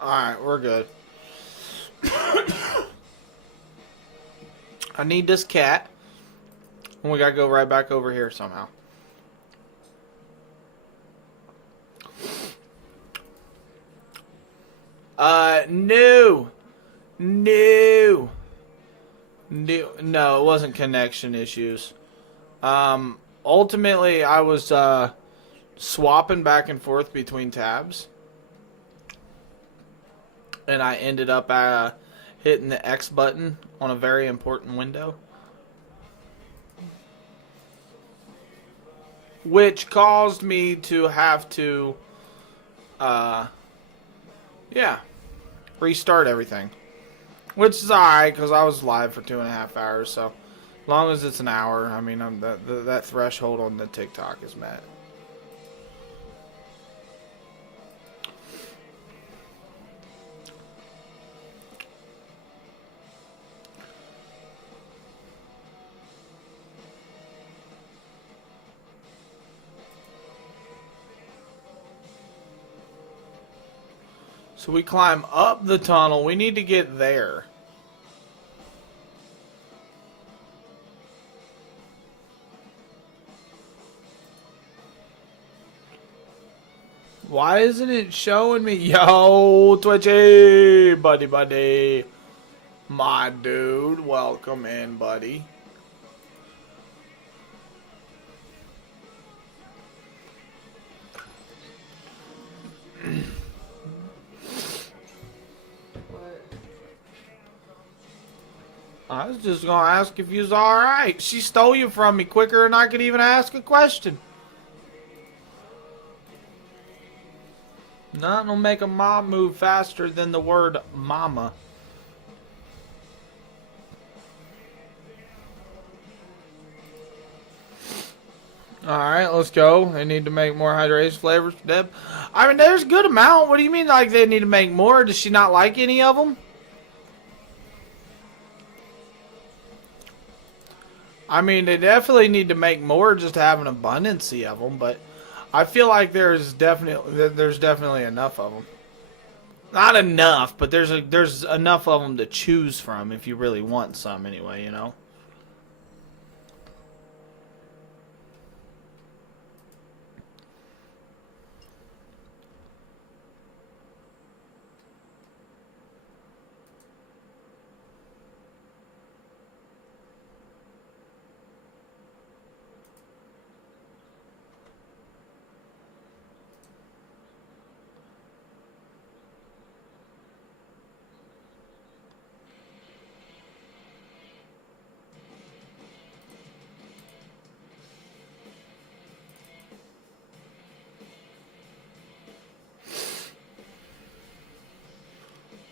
Alright, we're good. I need this cat. And we gotta go right back over here somehow. No. No. No, it wasn't connection issues. Ultimately, I was, swapping back and forth between tabs. And I ended up, hitting the X button on a very important window. Which caused me to have to, yeah, restart everything. Which is alright, because I was live for 2.5 hours, so as long as it's an hour, I mean, that threshold on the TikTok is met. So we climb up the tunnel. We need to get there. Why isn't it showing me? Yo, Twitchy! Buddy. My dude, welcome in, buddy. I was just gonna ask if you was alright. She stole you from me quicker than I could even ask a question. Nothing will make a mob move faster than the word mama. Alright, let's go. They need to make more hydration flavors, Deb. I mean, there's a good amount. What do you mean, like, they need to make more? Does she not like any of them? I mean, they definitely need to make more just to have an abundancy of them, but I feel like there's definitely enough of them. Not enough, but there's enough of them to choose from if you really want some anyway, you know?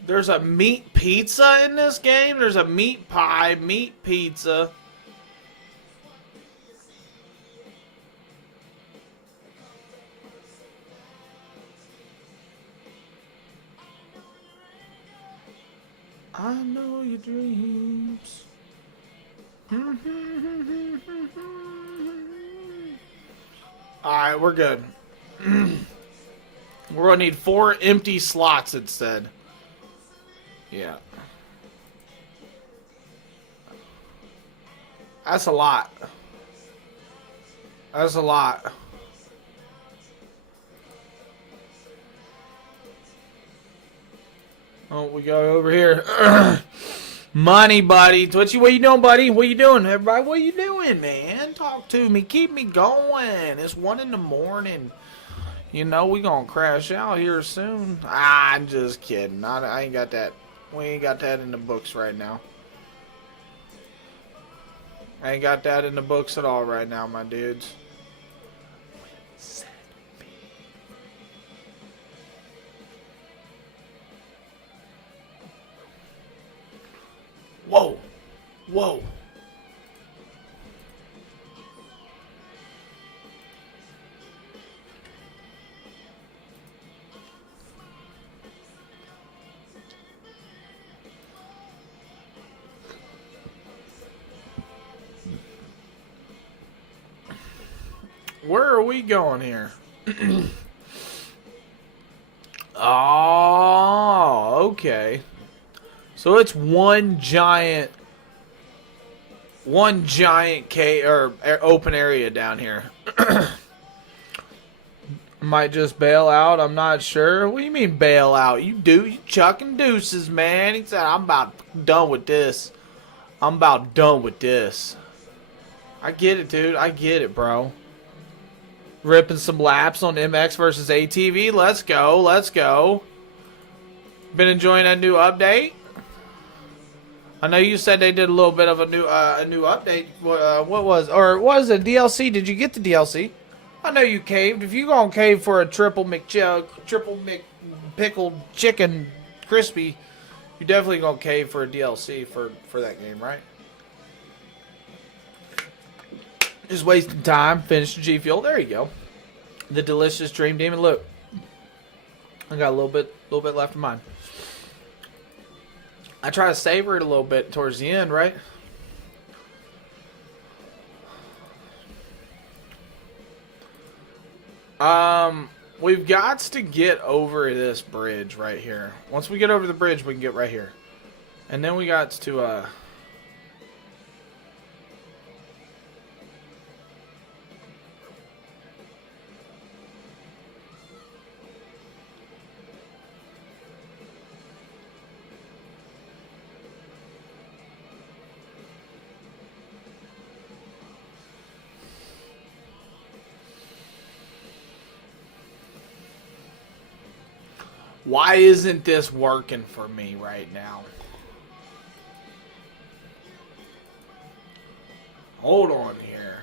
There's a meat pizza in this game. There's a meat pie, meat pizza. I know your dreams. Alright, we're good. We're gonna need 4 empty slots instead. Yeah. That's a lot. That's a lot. Oh, we go over here. Money, buddy. Twitchy, what you doing, buddy? What you doing, everybody? What you doing, man? Talk to me. Keep me going. It's 1 in the morning. You know, we gonna crash out here soon. I'm just kidding. I ain't got that. We ain't got that in the books right now. I ain't got that in the books at all right now, my dudes. Whoa. Whoa. Where are we going here? Oh, Okay. So it's one giant cave or open area down here. Might just bail out. I'm not sure. What do you mean bail out? You chucking deuces, man. He said, I'm about done with this. I'm about done with this. I get it, dude. I get it, bro. Ripping some laps on MX versus ATV. Let's go. Let's go. Been enjoying that new update? I know you said they did a little bit of a new update. What was it? DLC? Did you get the DLC? I know you caved. If you gonna cave for a triple pickled chicken crispy, you definitely gonna cave for a DLC for that game, right? Just wasting time. Finish the G Fuel. There you go. The delicious Dream Demon. Look, I got a little bit left of mine. I try to savor it a little bit towards the end, right? We've got to get over this bridge right here. Once we get over the bridge, we can get right here. And then we got to, why isn't this working for me right now? Hold on here.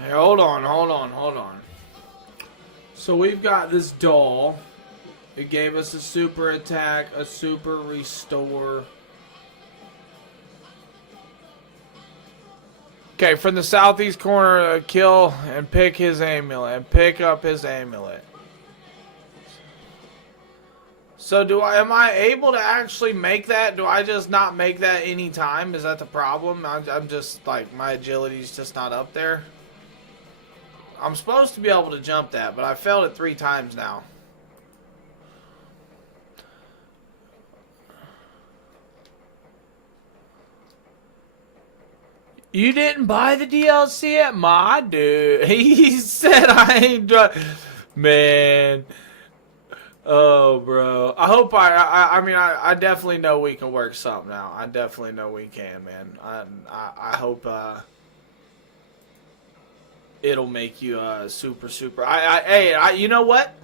Hey, hold on. So we've got this doll. It gave us a super attack, a super restore. Okay, from the southeast corner, kill and pick his amulet. And pick up his amulet. So am I able to actually make that? Do I just not make that anytime? Is that the problem? I'm just, like, my agility's just not up there. I'm supposed to be able to jump that, but I failed it 3 times now. You didn't buy the DLC at my dude. He said I ain't man. Oh, bro. I hope I definitely know we can work something out. I definitely know we can, man. I hope it'll make you super. Hey, you know what?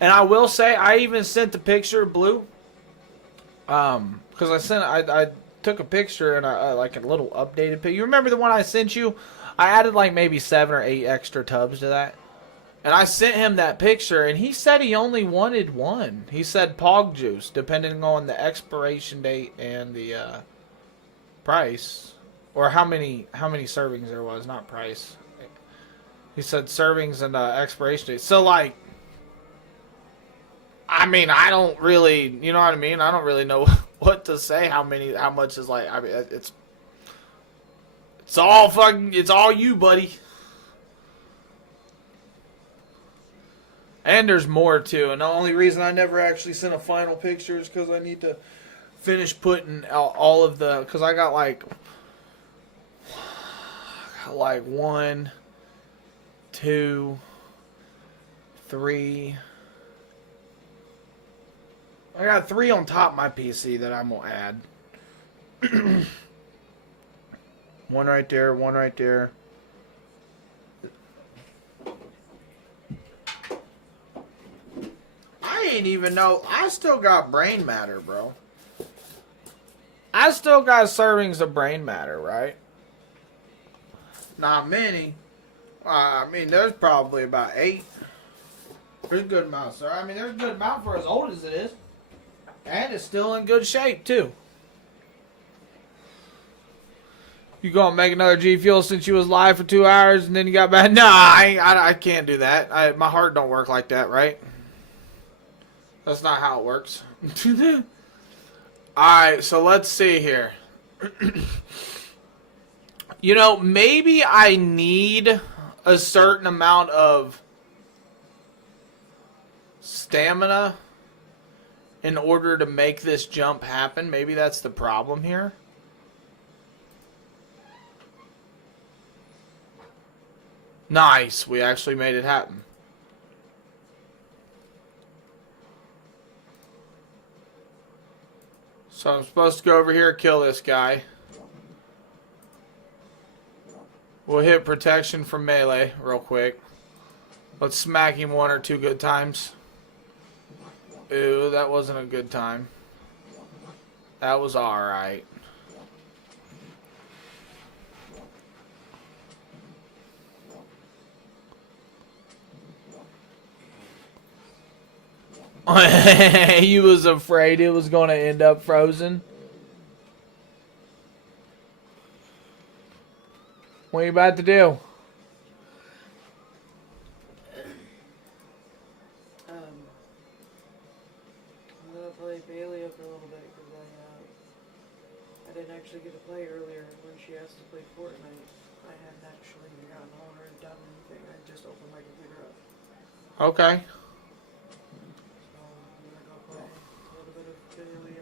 And I will say I even sent the picture Blue. Because I took a picture and like a little updated picture. You remember the one I sent you? I added like maybe 7 or 8 extra tubs to that. And I sent him that picture and he said he only wanted 1. He said Pog Juice, depending on the expiration date and the price. Or how many servings there was, not price. He said servings and expiration date. So like, I mean, I don't really, you know what I mean? I don't really know what to say. How much is like? I mean, it's all you, buddy. And there's more too. And the only reason I never actually sent a final picture is because I need to finish putting all of the. Because I got like 1, 2, 3. I got 3 on top of my PC that I'm going to add. 1 right there, 1 right there. I ain't even know. I still got brain matter, bro. I still got servings of brain matter, right? Not many. I mean, there's probably about 8. There's a good amount, sir. I mean, there's a good amount for as old as it is. And it's still in good shape, too. You gonna make another G Fuel since you was live for 2 hours and then you got back? Nah, I can't do that. My heart don't work like that, right? That's not how it works. Alright, so let's see here. You know, maybe I need a certain amount of stamina in order to make this jump happen. Maybe that's the problem here. Nice. We actually made it happen. So I'm supposed to go over here and kill this guy. We'll hit protection from melee real quick. Let's smack him one or two good times. Ooh, that wasn't a good time. That was alright. He was afraid it was going to end up frozen. What are you about to do? I'm gonna play Bailey for a little bit because I didn't actually get to play earlier when she asked to play Fortnite. I hadn't actually gotten on or done anything. I just opened my computer up. Okay. So I'm gonna go play a little bit of Bailey.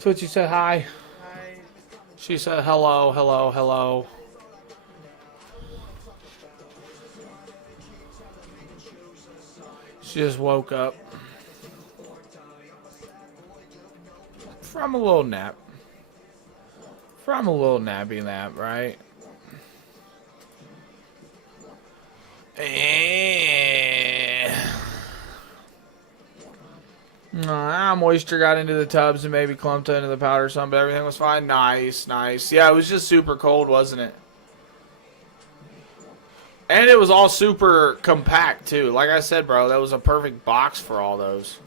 Twitchy said hi. Hi. She said hello, hello, hello. She just woke up from a little nap. From a little nappy nap, right? Moisture got into the tubs and maybe clumped into the powder some, but everything was fine. Nice, nice. Yeah, it was just super cold, wasn't it? And it was all super compact, too. Like I said, bro, that was a perfect box for all those.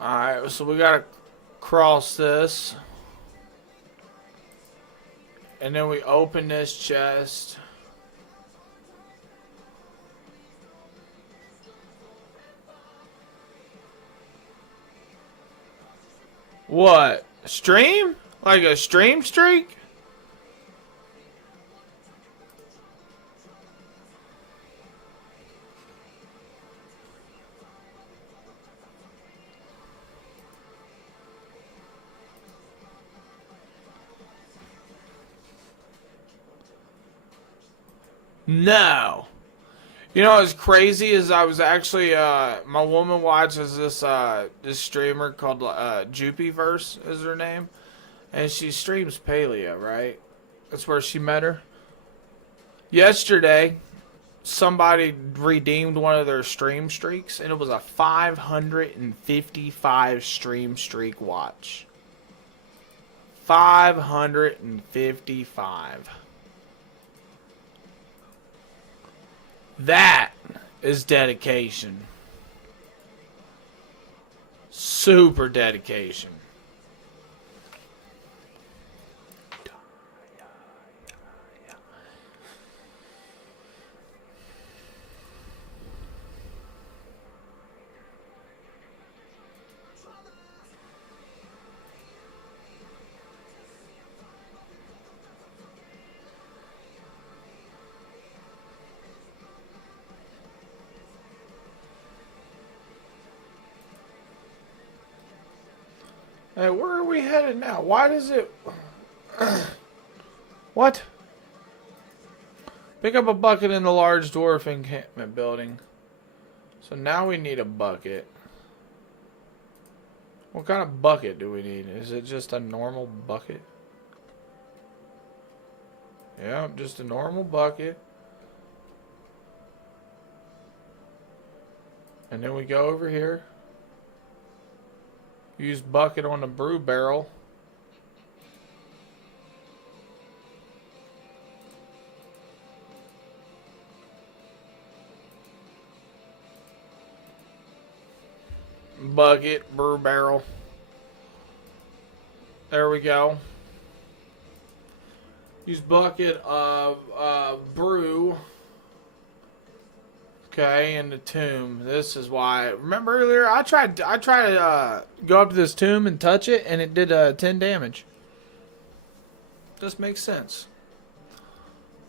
Alright, so we gotta cross this. And then we open this chest. What? Stream? Like a stream streak? No. You know what's crazy is I was actually my woman watches this this streamer called Jupyverse is her name, and she streams Paleo, right? That's where she met her. Yesterday, somebody redeemed one of their stream streaks, and it was a 555 stream streak watch. 555. That is dedication. Super dedication. Hey, where are we headed now? Why does it... What? Pick up a bucket in the large dwarf encampment building. So now we need a bucket. What kind of bucket do we need? Is it just a normal bucket? Yeah, just a normal bucket. And then we go over here. Use bucket on the brew barrel. Bucket, brew barrel. There we go. Use bucket of brew. Okay, in the tomb. This is why. Remember earlier, I tried to go up to this tomb and touch it, and it did 10 damage. This makes sense.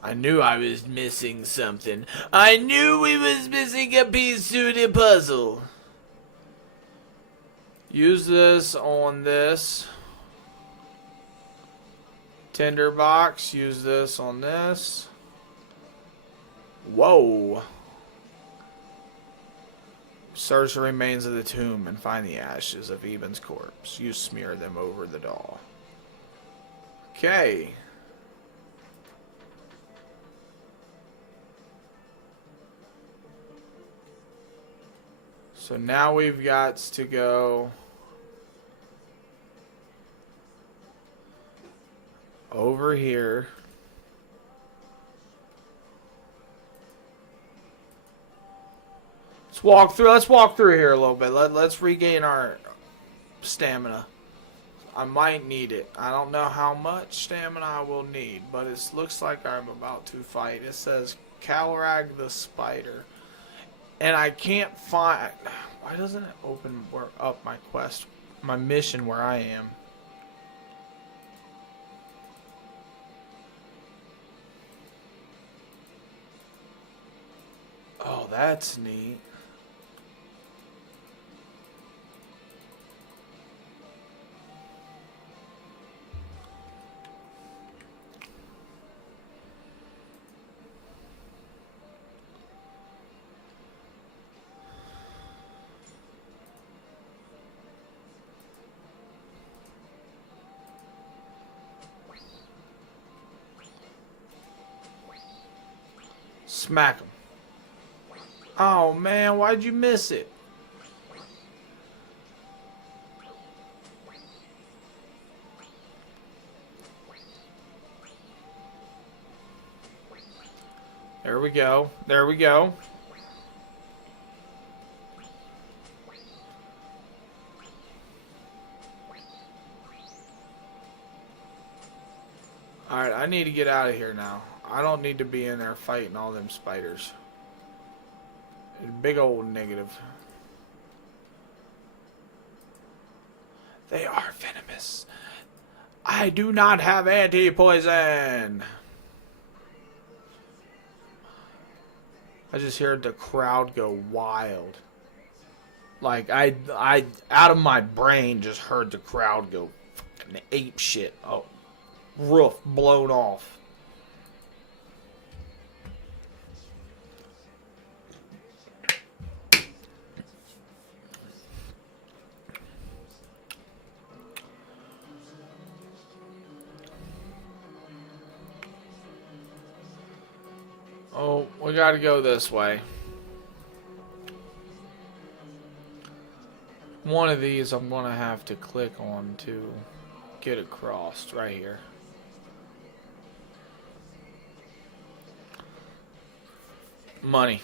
I knew I was missing something. I knew we was missing a piece to the puzzle. Use this on this. Tinderbox. Use this on this. Whoa. Search the remains of the tomb and find the ashes of Eben's corpse. You smear them over the doll. Okay. So now we've got to go over here. Let's walk through here a little bit. Let's regain our stamina. I might need it. I don't know how much stamina I will need, but it looks like I'm about to fight. It says Calrag the Spider. And I can't find... Why doesn't it open up my quest, my mission where I am? Oh, that's neat. Smack him. Oh man, why'd you miss it? There we go. There we go. Alright, I need to get out of here now. I don't need to be in there fighting all them spiders. Big old negative. They are venomous. I do not have anti-poison. I just heard the crowd go wild. Like I out of my brain just heard the crowd go fucking ape shit. Oh, roof blown off. Oh, we gotta go this way. One of these I'm gonna have to click on to get across right here. Money.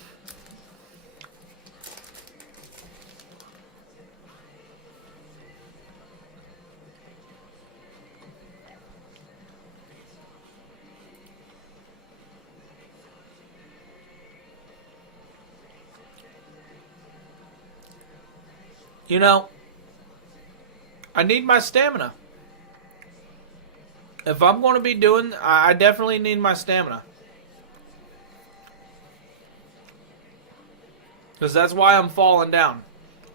You know, I need my stamina. If I'm going to be doing, I definitely need my stamina. Because that's why I'm falling down.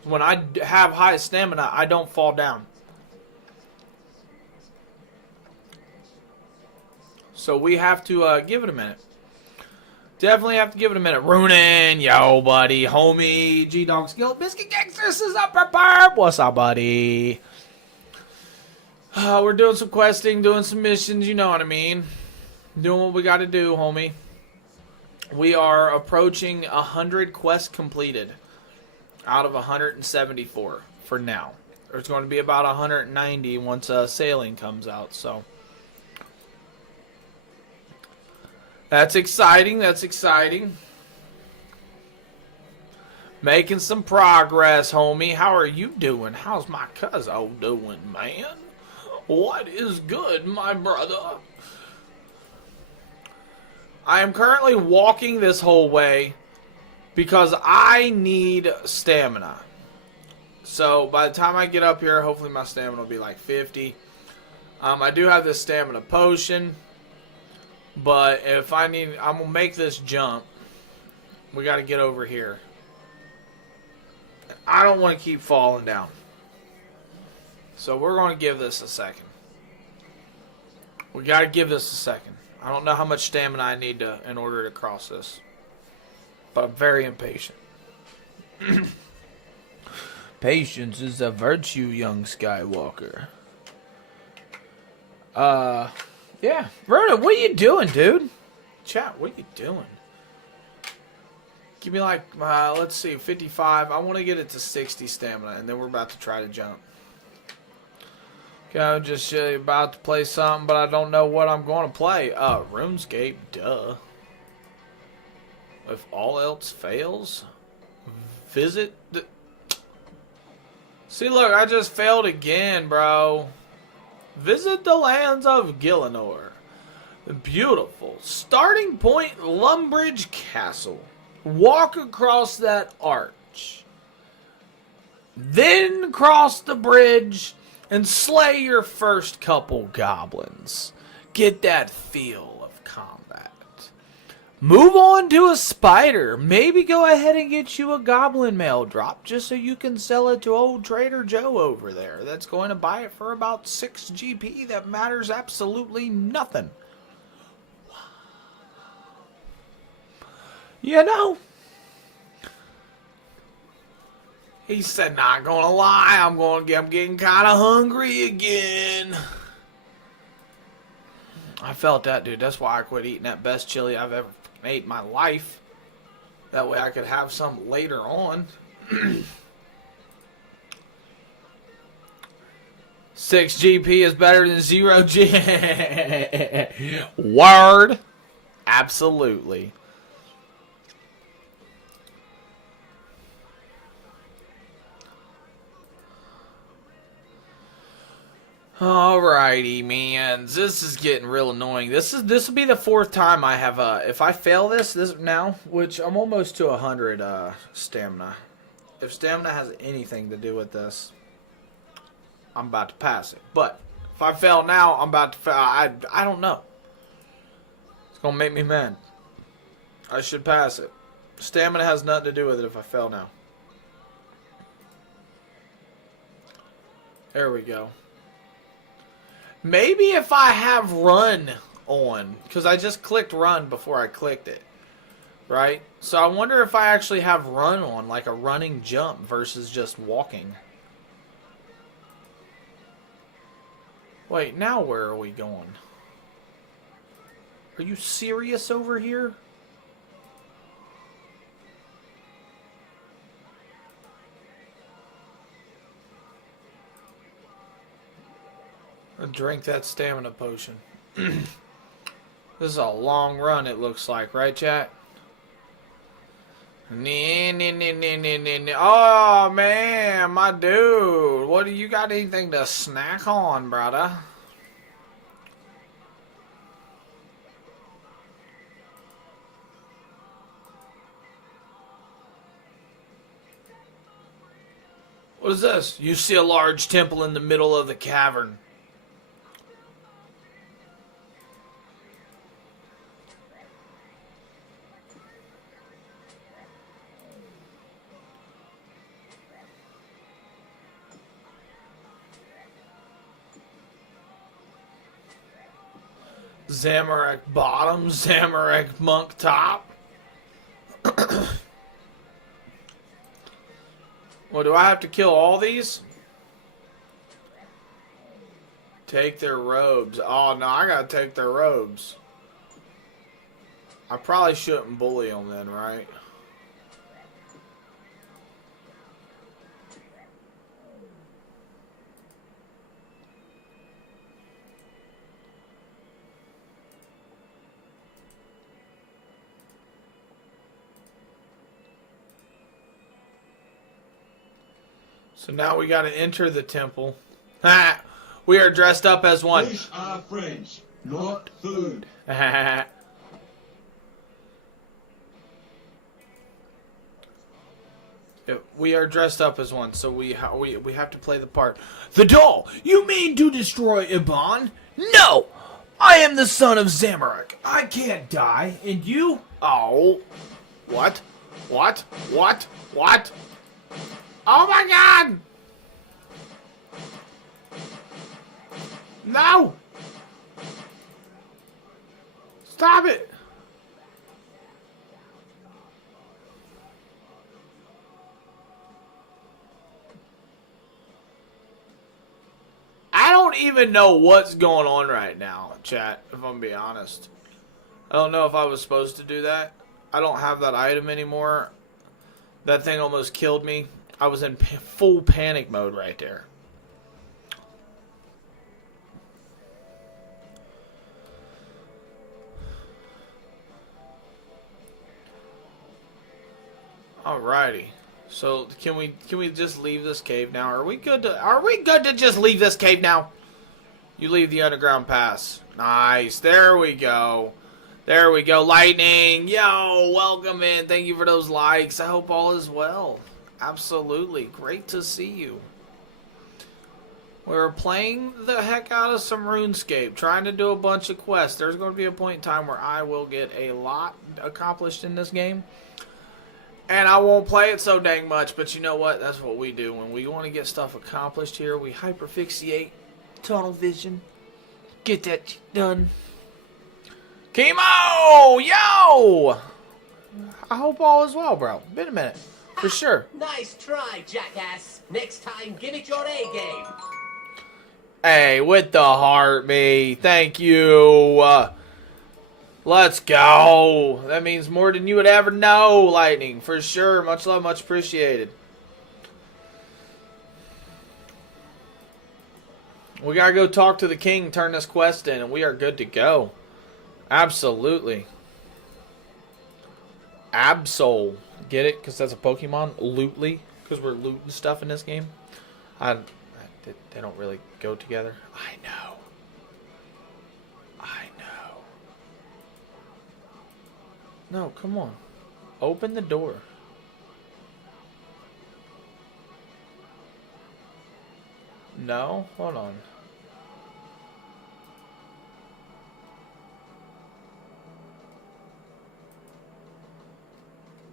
When I have high stamina, I don't fall down. So we have to give it a minute. Definitely have to give it a minute. Runin, yo, buddy, homie, G-Dog Skill, Biscuit Gangsters is up, burp. What's up, buddy? We're doing some questing, doing some missions, you know what I mean. Doing what we got to do, homie. We are approaching 100 quests completed out of 174 for now. There's going to be about 190 once sailing comes out, so that's exciting. That's exciting. Making some progress, homie. How are you doing? How's my cousin doing, man? What is good, my brother? I am currently walking this whole way because I need stamina. So by the time I get up here, hopefully my stamina will be like 50. I do have this stamina potion. But if I'm going to make this jump. We got to get over here. I don't want to keep falling down. So we're going to give this a second. We got to give this a second. I don't know how much stamina I need in order to cross this. But I'm very impatient. Patience is a virtue, young Skywalker. Yeah. Rona, what are you doing, dude? Chat, what are you doing? Give me like, let's see, 55. I want to get it to 60 stamina, and then we're about to try to jump. Okay, I'm just about to play something, but I don't know what I'm going to play. Runescape, duh. If all else fails, visit the... See, look, I just failed again, bro. Visit the lands of Gillinor. Beautiful. Starting point, Lumbridge Castle. Walk across that arch. Then cross the bridge and slay your first couple goblins. Get that feel of combat. Move on to a spider. Maybe go ahead and get you a goblin mail drop just so you can sell it to old Trader Joe over there. That's going to buy it for about 6 GP. That matters absolutely nothing. You know, he said, not gonna lie, I'm getting kind of hungry again. I felt that, dude. That's why I quit eating that best chili I've ever ate in my life. That way I could have some later on. 6 GP is better than 0 G. Word. Absolutely. Alrighty, man. This is getting real annoying. This will be the 4th time I have if I fail this now, which I'm almost to 100 stamina. If stamina has anything to do with this, I'm about to pass it. But if I fail now, I'm about to fail. I don't know. It's gonna make me mad. I should pass it. Stamina has nothing to do with it if I fail now. There we go. Maybe if I have run on, because I just clicked run before I clicked it, right? So I wonder if I actually have run on, like a running jump versus just walking. Wait, now where are we going? Are you serious over here? Drink that stamina potion. This is a long run, it looks like, right, chat? Oh, man, my dude. What do you got anything to snack on, brother? What is this? You see a large temple in the middle of the cavern. Zamorak bottom, Zamorak monk top. Well, do I have to kill all these? Take their robes. Oh, no, I gotta take their robes. I probably shouldn't bully them then, right? So now we gotta enter the temple. Ha! We are dressed up as one. Fish are friends, not food. We are dressed up as one, so we have to play the part. The doll! You mean to destroy Iban? No! I am the son of Zamorak. I can't die. And you? Oh. What? What? What? What? Oh my god! No! Stop it! I don't even know what's going on right now, chat, if I'm being honest. I don't know if I was supposed to do that. I don't have that item anymore. That thing almost killed me. I was in full panic mode right there. Alrighty. So can we just leave this cave now? Are we good to just leave this cave now? You leave the underground pass. Nice. There we go. There we go. Lightning. Yo, welcome in. Thank you for those likes. I hope all is well. Absolutely. Great to see you. We're playing the heck out of some RuneScape. Trying to do a bunch of quests. There's going to be a point in time where I will get a lot accomplished in this game. And I won't play it so dang much, but you know what? That's what we do. When we want to get stuff accomplished here, we hyperfixate, tunnel vision, get that done. Chemo! Yo! I hope all is well, bro. Been a minute. For sure. Nice try, jackass. Next time, give it your A game. Hey, with the heart, me. Thank you. Let's go. That means more than you would ever know, Lightning. For sure. Much love, much appreciated. We gotta go talk to the king, turn this quest in, and we are good to go. Absolutely. Absol. Get it? Because that's a Pokemon? Lootly. Because we're looting stuff in this game. They don't really go together. I know. I know. No, come on. Open the door. No? Hold on.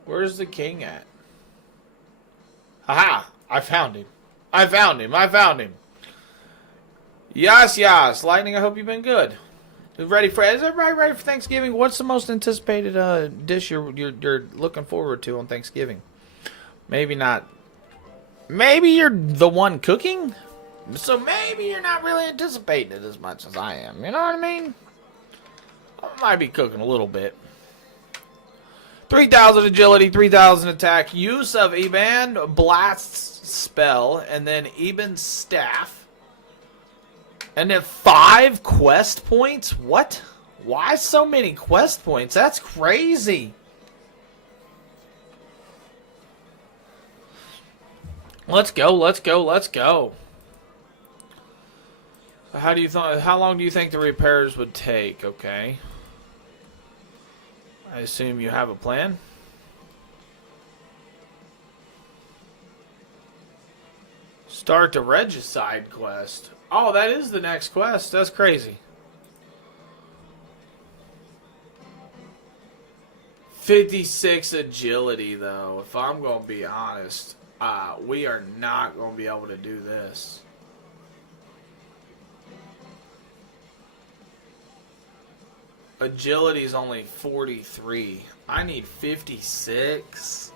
Where's the king at? Aha! I found him. I found him. I found him. Yes, yes. Lightning, I hope you've been good. Ready for? Is everybody ready for Thanksgiving? What's the most anticipated dish you're looking forward to on Thanksgiving? Maybe not. Maybe you're the one cooking, so maybe you're not really anticipating it as much as I am. You know what I mean? I might be cooking a little bit. 3,000 agility, 3,000 attack, use of Eban, blast spell, and then Eban's staff. And then 5 quest points? What? Why so many quest points? That's crazy. Let's go, let's go, let's go. How long do you think the repairs would take? Okay. I assume you have a plan. Start the Regicide quest. Oh, that is the next quest. That's crazy. 56 agility, though. If I'm going to be honest, we are not going to be able to do this. Agility is only 43. I need 56.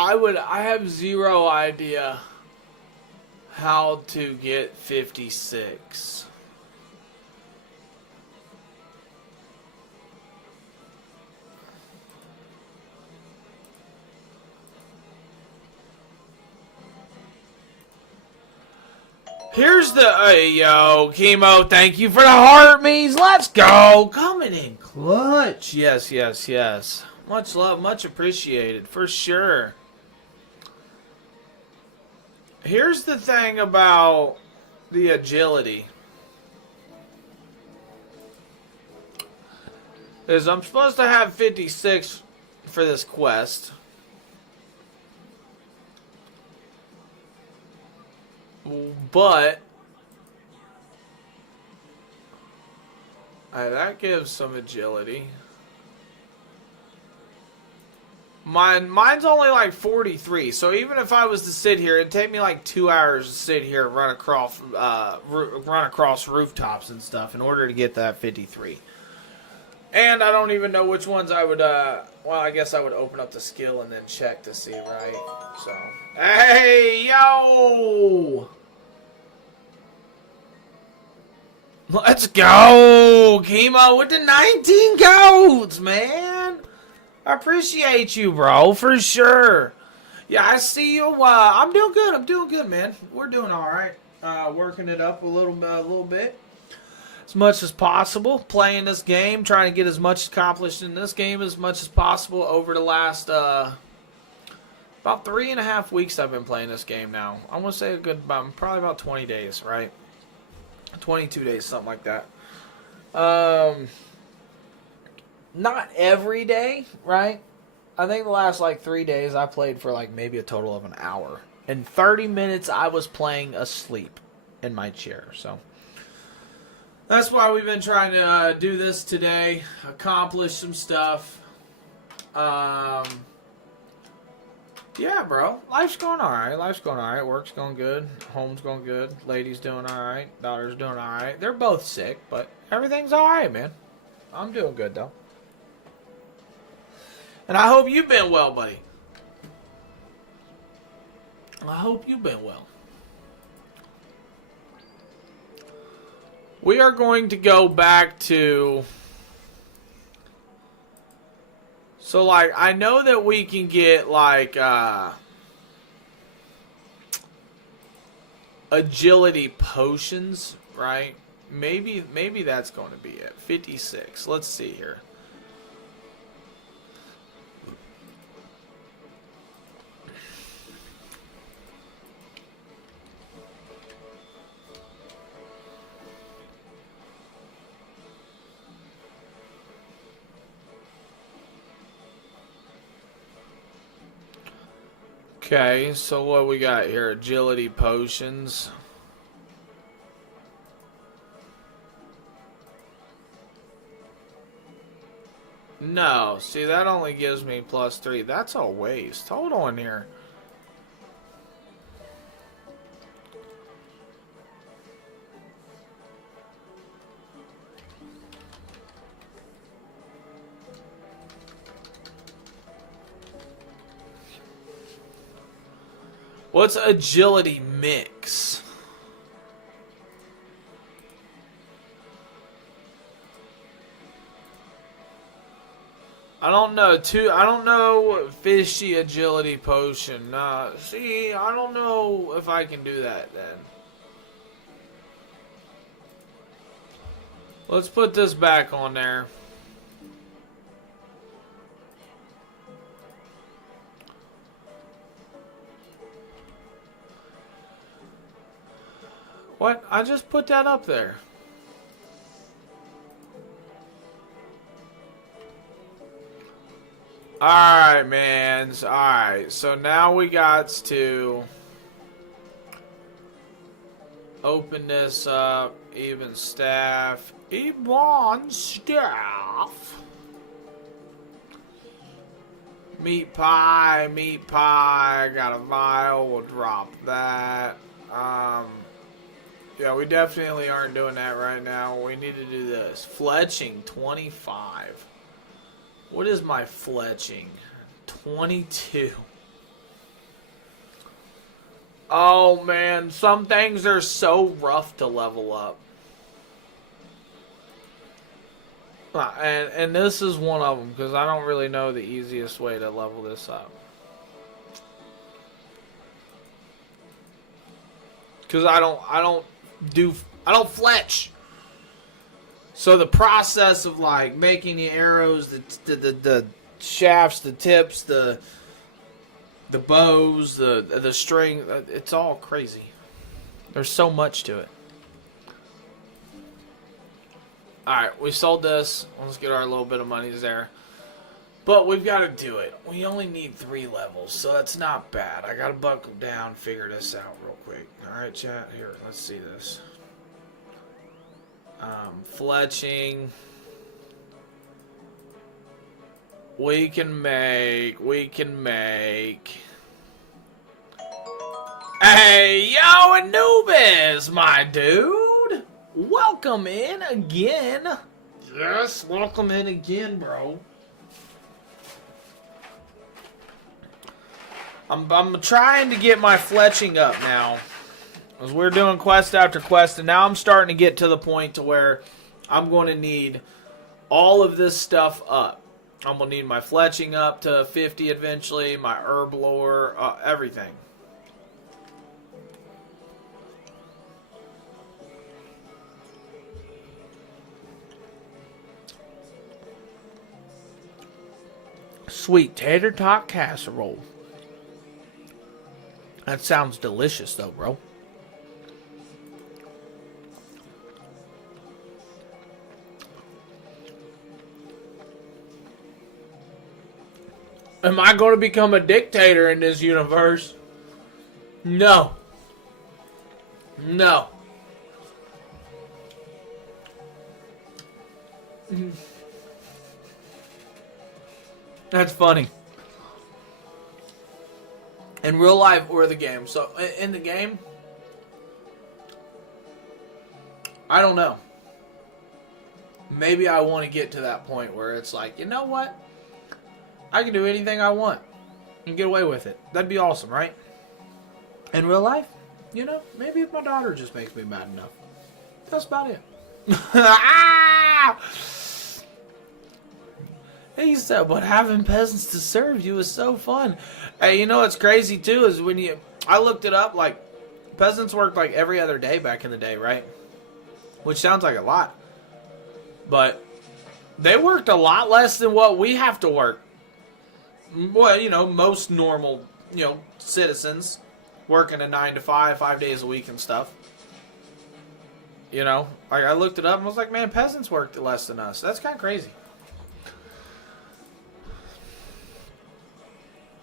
I have zero idea how to get 56. Here's the yo chemo. Thank you for the heart me's. Let's go. Coming in clutch. Yes, yes, yes. Much love, much appreciated for sure. Here's the thing about the agility. Is I'm supposed to have 56 for this quest. But that gives some agility. Mine's only like 43, so even if I was to sit here, it'd take me like 2 hours to sit here and run across rooftops and stuff in order to get that 53. And I don't even know which ones I would, well, I guess I would open up the skill and then check to see, right? So, hey, yo! Let's go! Chemo with the 19 codes, man! I appreciate you, bro, for sure. Yeah, I see you. I'm doing good, man. We're doing all right. Working it up a little bit. As much as possible. Playing this game, trying to get as much accomplished in this game as much as possible over the last, about 3.5 weeks I've been playing this game now. I want to say probably about 20 days, right? 22 days, something like that. Not every day, right? I think the last like 3 days I played for like maybe a total of an hour. In 30 minutes I was playing asleep in my chair. So that's why we've been trying to do this today. Accomplish some stuff. Yeah, bro. Life's going alright. Work's going good. Home's going good. Lady's doing alright. Daughter's doing alright. They're both sick, but everything's alright, man. I'm doing good, though. And I hope you've been well, buddy. I hope you've been well. We are going to go back to... So, like, I know that we can get, like, agility potions, right? Maybe that's going to be it. 56. Let's see here. Okay, so what we got here? Agility potions. No, see, that only gives me +3. That's a waste. Hold on here. What's agility mix? I don't know. I don't know fishy agility potion. See, I don't know if I can do that then. Let's put this back on there. What? I just put that up there. Alright, mans. Alright, so now we got to open this up. Even staff. Even staff. Meat pie. Got a vial. We'll drop that. Yeah, we definitely aren't doing that right now. We need to do this. Fletching, 25. What is my fletching? 22. Oh, man. Some things are so rough to level up. And this is one of them, because I don't really know the easiest way to level this up. Because I don't fletch. So the process of like making the arrows, the shafts, the tips, the bows, the string, it's all crazy. There's so much to it. Alright, we sold this. Let's get our little bit of money there. But we've got to do it. We only need 3 levels, so that's not bad. I got to buckle down, figure this out real quick. Alright, chat. Here, let's see this. Fletching. We can make. Hey, yo, Anubis, my dude. Welcome in again. Yes, welcome in again, bro. I'm trying to get my fletching up now. As we're doing quest after quest, and now I'm starting to get to the point to where I'm going to need all of this stuff up. I'm going to need my fletching up to 50 eventually, my herb lore, everything. Sweet tater tot casserole. That sounds delicious though, bro. Am I going to become a dictator in this universe? No. No. That's funny. In real life or the game. So, in the game, I don't know. Maybe I want to get to that point where it's like, you know what? I can do anything I want and get away with it. That'd be awesome, right? In real life, you know, maybe if my daughter just makes me mad enough. That's about it. Ah! He said, but having peasants to serve you is so fun. Hey, you know what's crazy too is I looked it up, like, peasants worked like every other day back in the day, right? Which sounds like a lot. But they worked a lot less than what we have to work. Well, you know, most normal, you know, citizens working a 9 to 5, 5 days a week and stuff. You know, like I looked it up and was like, man, peasants worked less than us. That's kind of crazy.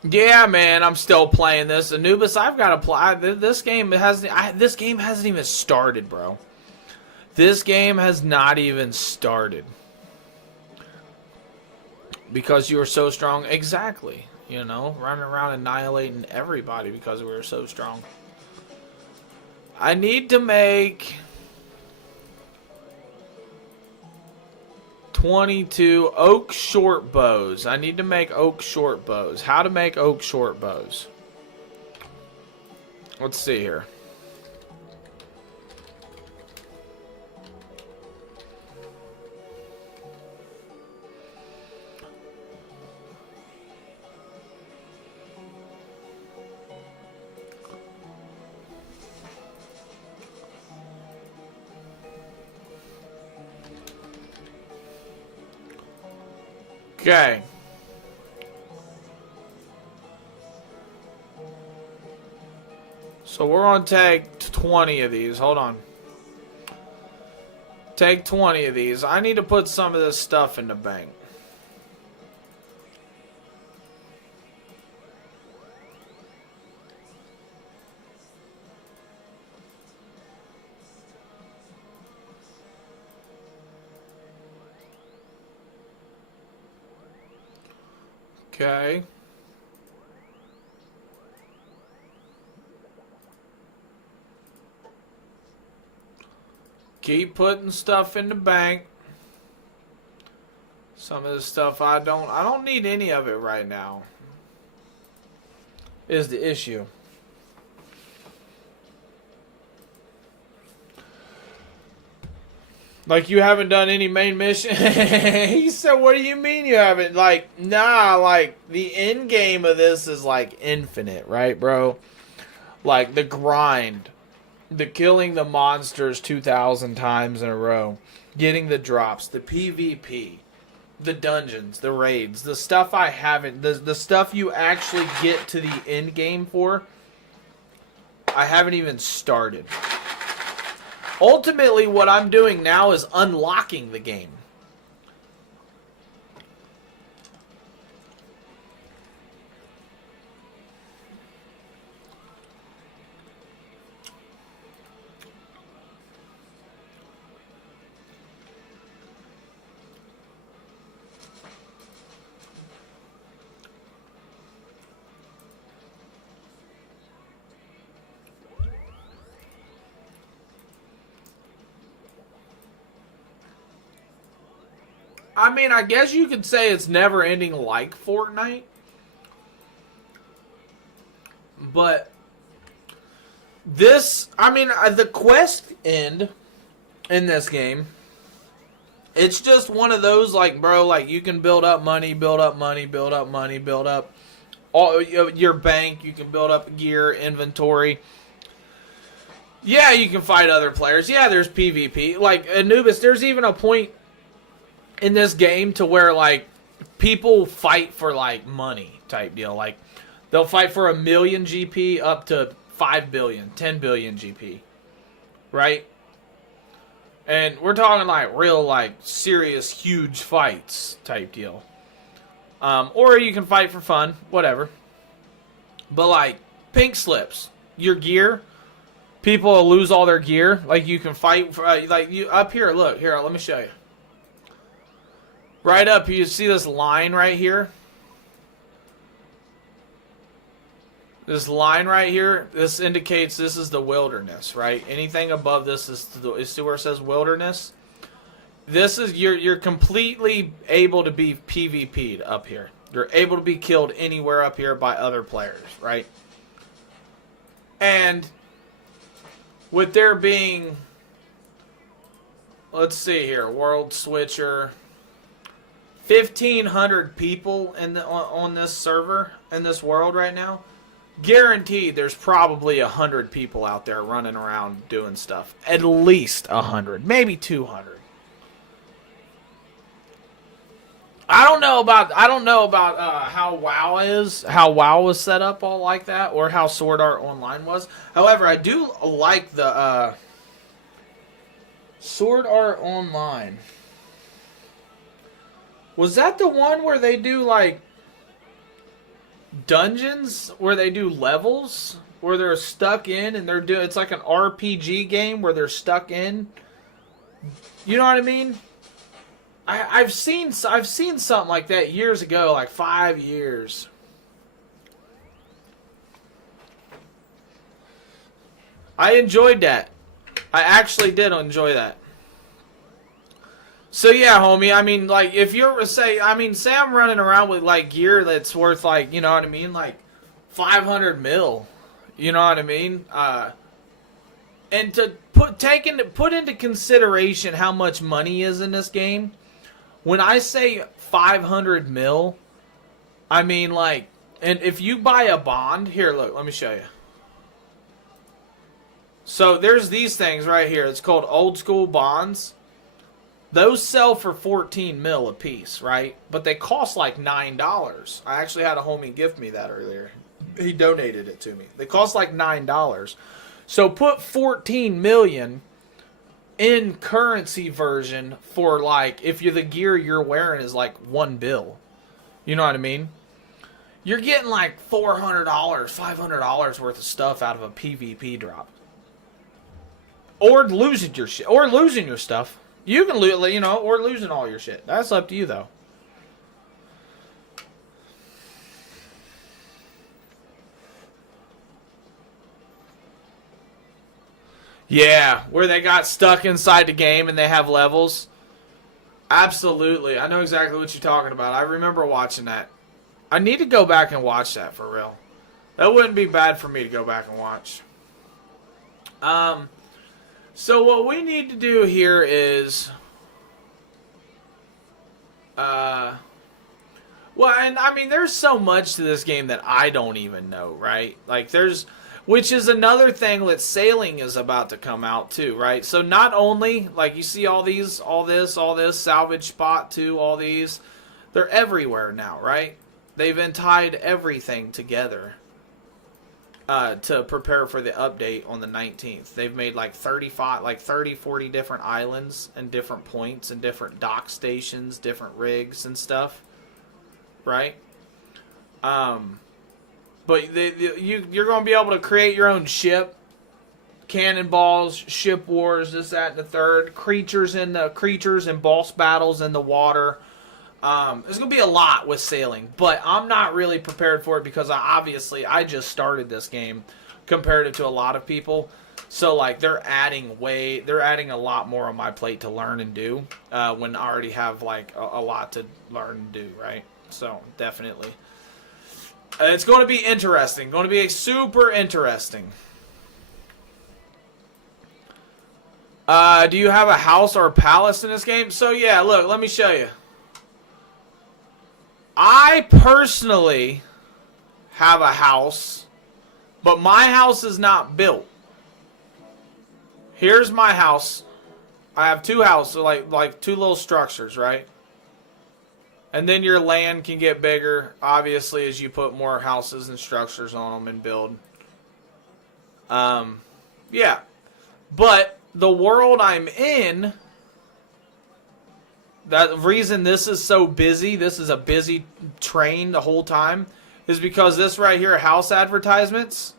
Yeah, man, I'm still playing this. Anubis, I've got to play. This game hasn't even started, bro. This game has not even started. Because you were so strong. Exactly. You know, running around annihilating everybody because we were so strong. I need to make 22 oak short bows. I need to make oak short bows. How to make oak short bows? Let's see here. Okay. So we're going to take 20 of these. Hold on. Take 20 of these. I need to put some of this stuff in the bank. Okay. Keep putting stuff in the bank. Some of the stuff I don't need any of it right now. Is the issue. Like, you haven't done any main mission? He said, what do you mean you haven't? Like, nah, like, the end game of this is, like, infinite, right, bro? Like, the grind. The killing the monsters 2,000 times in a row. Getting the drops. The PvP. The dungeons. The raids. The stuff I haven't... The stuff you actually get to the end game for. I haven't even started. Ultimately, what I'm doing now is unlocking the game. I mean, I guess you could say it's never ending like Fortnite. But this, I mean, the quest end in this game, it's just one of those, like, bro, like, you can build up money, build up money, build up money, build up all your bank, you can build up gear, inventory. Yeah, you can fight other players. Yeah, there's PvP. Like, Anubis, there's even a point in this game to where, like, people fight for, like, money type deal. Like, they'll fight for 1 million GP up to 5 billion, 10 billion GP. Right? And we're talking, like, real, like, serious, huge fights type deal. Or you can fight for fun, whatever. But, like, pink slips, your gear, people will lose all their gear. Like, you can fight for, like, you up here, look, here, let me show you. Right up, you see this line right here? This line right here, this indicates this is the wilderness, right? Anything above this is where it says wilderness. This is, you're completely able to be PvP'd up here. You're able to be killed anywhere up here by other players, right? And with there being, let's see here, World Switcher, 1,500 people in on this server, in this world right now. Guaranteed there's probably 100 people out there running around doing stuff. At least 100, maybe 200. I don't know about how WoW was set up all like that, or how Sword Art Online was. However, I do like the Sword Art Online. Was that the one where they do, like, dungeons? Where they do levels? Where they're stuck in and they're doing... It's like an RPG game where they're stuck in. You know what I mean? I've seen something like that years ago, like 5 years. I enjoyed that. I actually did enjoy that. So yeah, homie, I mean, like, if you're, say I'm running around with, like, gear that's worth, like, you know what I mean, like, 500 mil, you know what I mean? And to put into consideration how much money is in this game, when I say 500 mil, I mean, like, and if you buy a bond, here, look, let me show you. So there's these things right here. It's called old school bonds. Those sell for 14 mil a piece, right? But they cost like $9. I actually had a homie gift me that earlier. He donated it to me. They cost like $9. So put 14 million in currency version for, like, if you're the gear you're wearing is like 1 bill. You know what I mean? You're getting like $400, $500 worth of stuff out of a PvP drop. Or losing your shit. Or losing your stuff. You can lose, you know, or losing all your shit. That's up to you, though. Yeah, where they got stuck inside the game and they have levels. Absolutely. I know exactly what you're talking about. I remember watching that. I need to go back and watch that for real. That wouldn't be bad for me to go back and watch. So what we need to do here is, well, and I mean, there's so much to this game that I don't even know, right? Like, which is another thing that sailing is about to come out too, right? So not only, like, you see all this, salvage spot too, all these, they're everywhere now, right? They've tied everything together to prepare for the update on the 19th. They've made like 40 different islands and different points and different dock stations, different rigs and stuff, right? But you're going to be able to create your own ship, cannonballs, ship wars, this, that, and the third, creatures and boss battles in the water. There's going to be a lot with sailing, but I'm not really prepared for it because I just started this game compared to a lot of people. So like they're adding a lot more on my plate to learn and do when I already have like a lot to learn and do, right? So definitely. It's going to be interesting. Going to be super interesting. Do you have a house or a palace in this game? So yeah, look, let me show you. I personally have a house, but my house is not built. Here's my house. I have two houses, like two little structures, right? And then your land can get bigger, obviously, as you put more houses and structures on them and build. Yeah. But the world I'm in, that reason this is so busy, this is a busy train the whole time, is because this right here, house advertisements,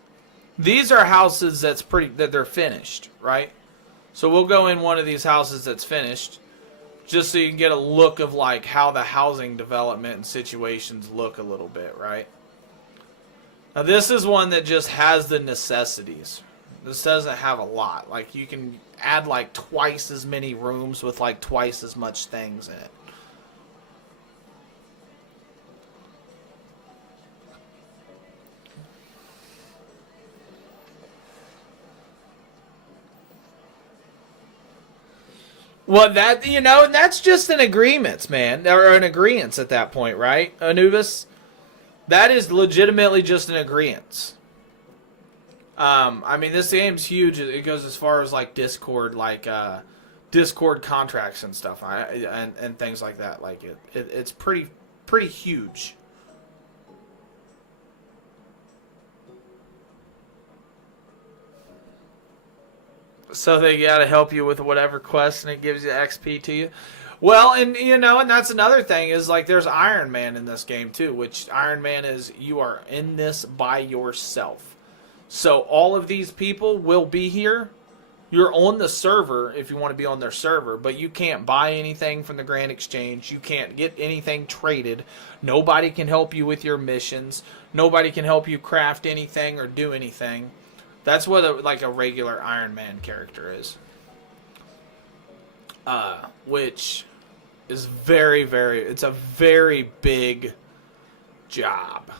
these are houses that they're finished, right? So we'll go in one of these houses that's finished, just so you can get a look of like how the housing development and situations look a little bit, right? Now this is one that just has the necessities. This doesn't have a lot. Like you can add like twice as many rooms with like twice as much things in it. Well, that's just an agreement, man. Or an agreement at that point, right, Anubis? That is legitimately just an agreement. I mean, this game's huge. It goes as far as like Discord, Discord contracts and stuff, and things like that. Like it's pretty huge. So they gotta help you with whatever quest, and it gives you XP to you. Well, and and that's another thing is like there's Iron Man in this game too, which Iron Man is you are in this by yourself. So all of these people will be here. You're on the server if you want to be on their server, but you can't buy anything from the Grand Exchange. You can't get anything traded. Nobody can help you with your missions. Nobody can help you craft anything or do anything. That's what a regular Iron Man character is. Which is it's a very big job.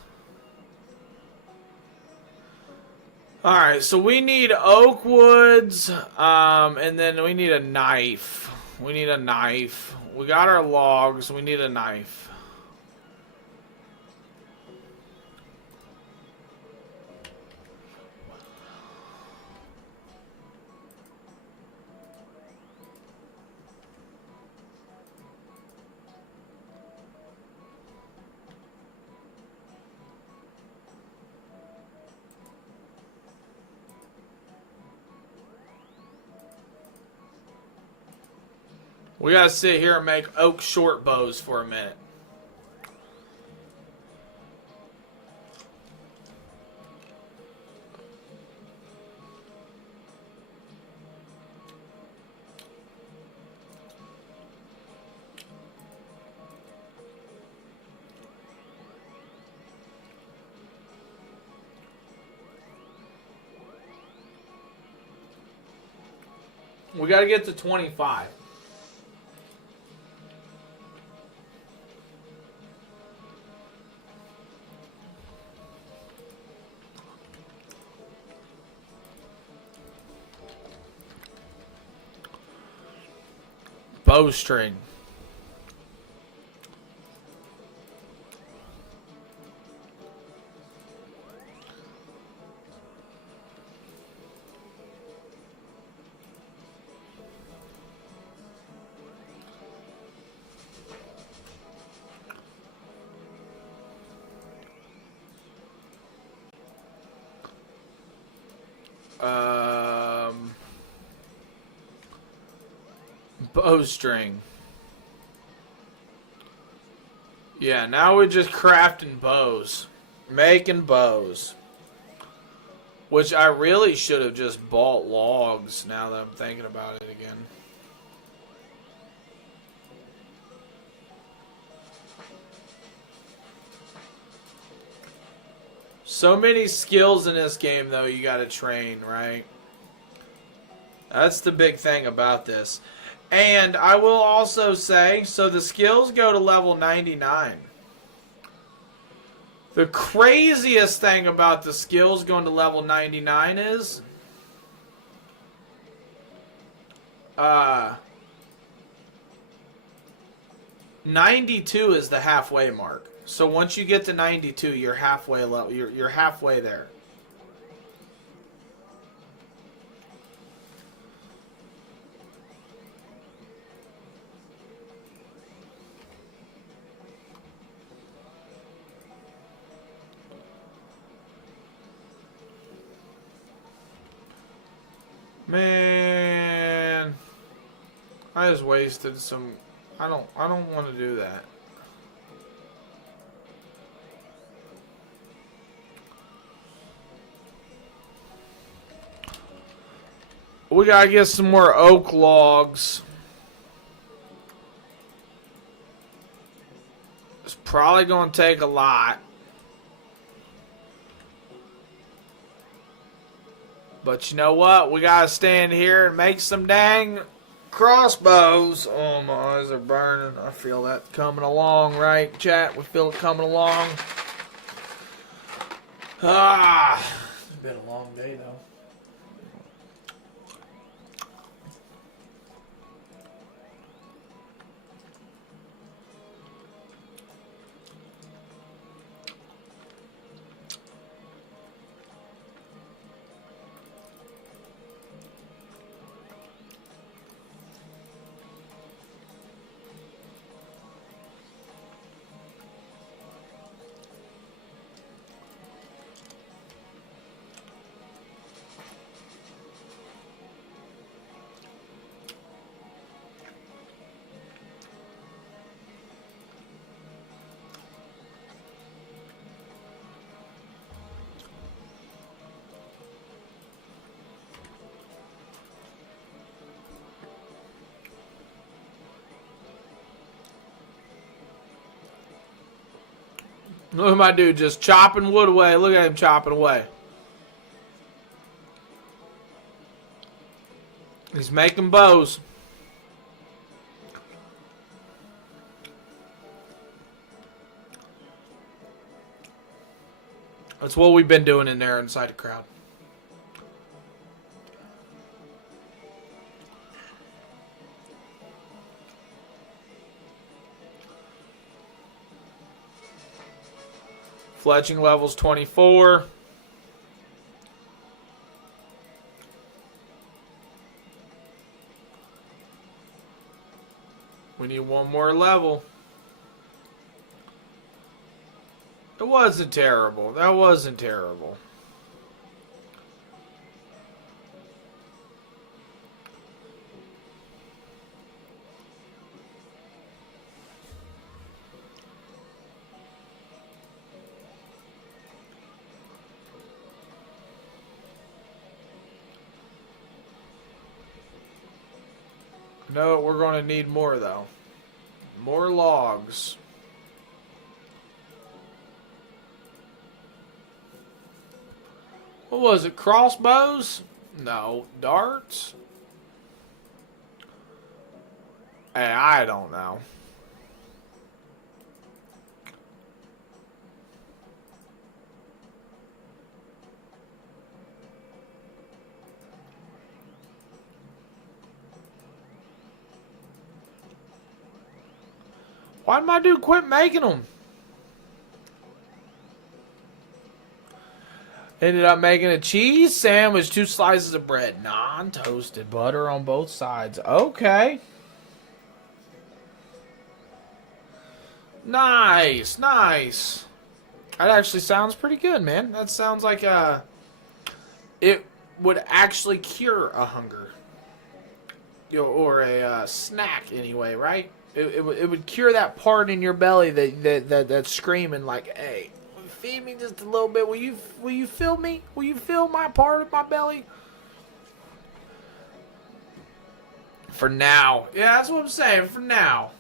Alright, so we need oak woods, and then we need a knife. We need a knife. We got our logs, we need a knife. We gotta sit here and make oak short bows for a minute. We got to get to 25. Bowstring. Bowstring. Yeah, now we're just crafting bows. Making bows. Which I really should have just bought logs now that I'm thinking about it again. So many skills in this game, though, you gotta train, right? That's the big thing about this. And I will also say, so the skills go to level 99. The craziest thing about the skills going to level 99 is... 92 is the halfway mark. So once you get to 92, you're halfway level. You're halfway there. Man, I just wasted some. I don't want to do that. We gotta get some more oak logs. It's probably gonna take a lot. But you know what? We gotta stand here and make some dang crossbows. Oh, my eyes are burning. I feel that coming along, right, chat? We feel it coming along. It's been a long day, though. Look at my dude just chopping wood away. Look at him chopping away. He's making bows. That's what we've been doing in there inside the crowd. Fletching level's 24. We need one more level. It wasn't terrible. That wasn't terrible. No, we're going to need more, though. More logs. What was it? Crossbows? No. Darts? Hey, I don't know. Why did my dude quit making them? Ended up making a cheese sandwich, 2 slices of bread, non-toasted, butter on both sides. Okay. Nice, nice. That actually sounds pretty good, man. That sounds like it would actually cure a hunger, or a snack anyway, right? It would cure that part in your belly that's screaming like, "Hey, feed me just a little bit. Will you fill me? Will you fill my part of my belly?" For now, yeah, that's what I'm saying. For now.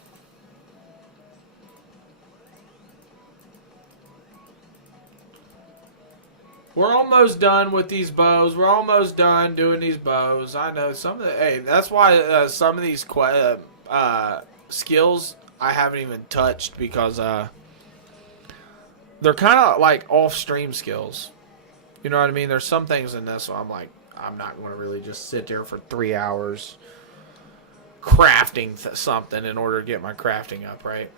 We're almost done with these bows. We're almost done doing these bows. I know some of the... Hey, that's why some of these skills I haven't even touched because they're kind of like off-stream skills. You know what I mean? There's some things in this where I'm like, I'm not going to really just sit there for 3 hours crafting something in order to get my crafting up, right?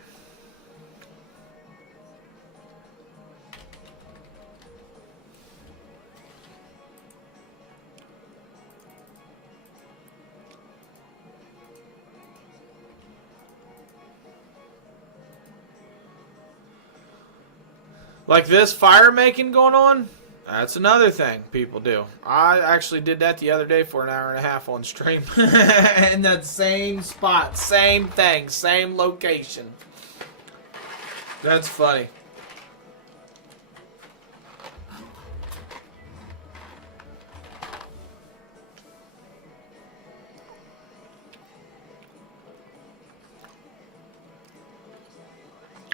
Like this fire making going on, that's another thing people do. I actually did that the other day for an hour and a half on stream. In that same spot, same thing, same location. That's funny.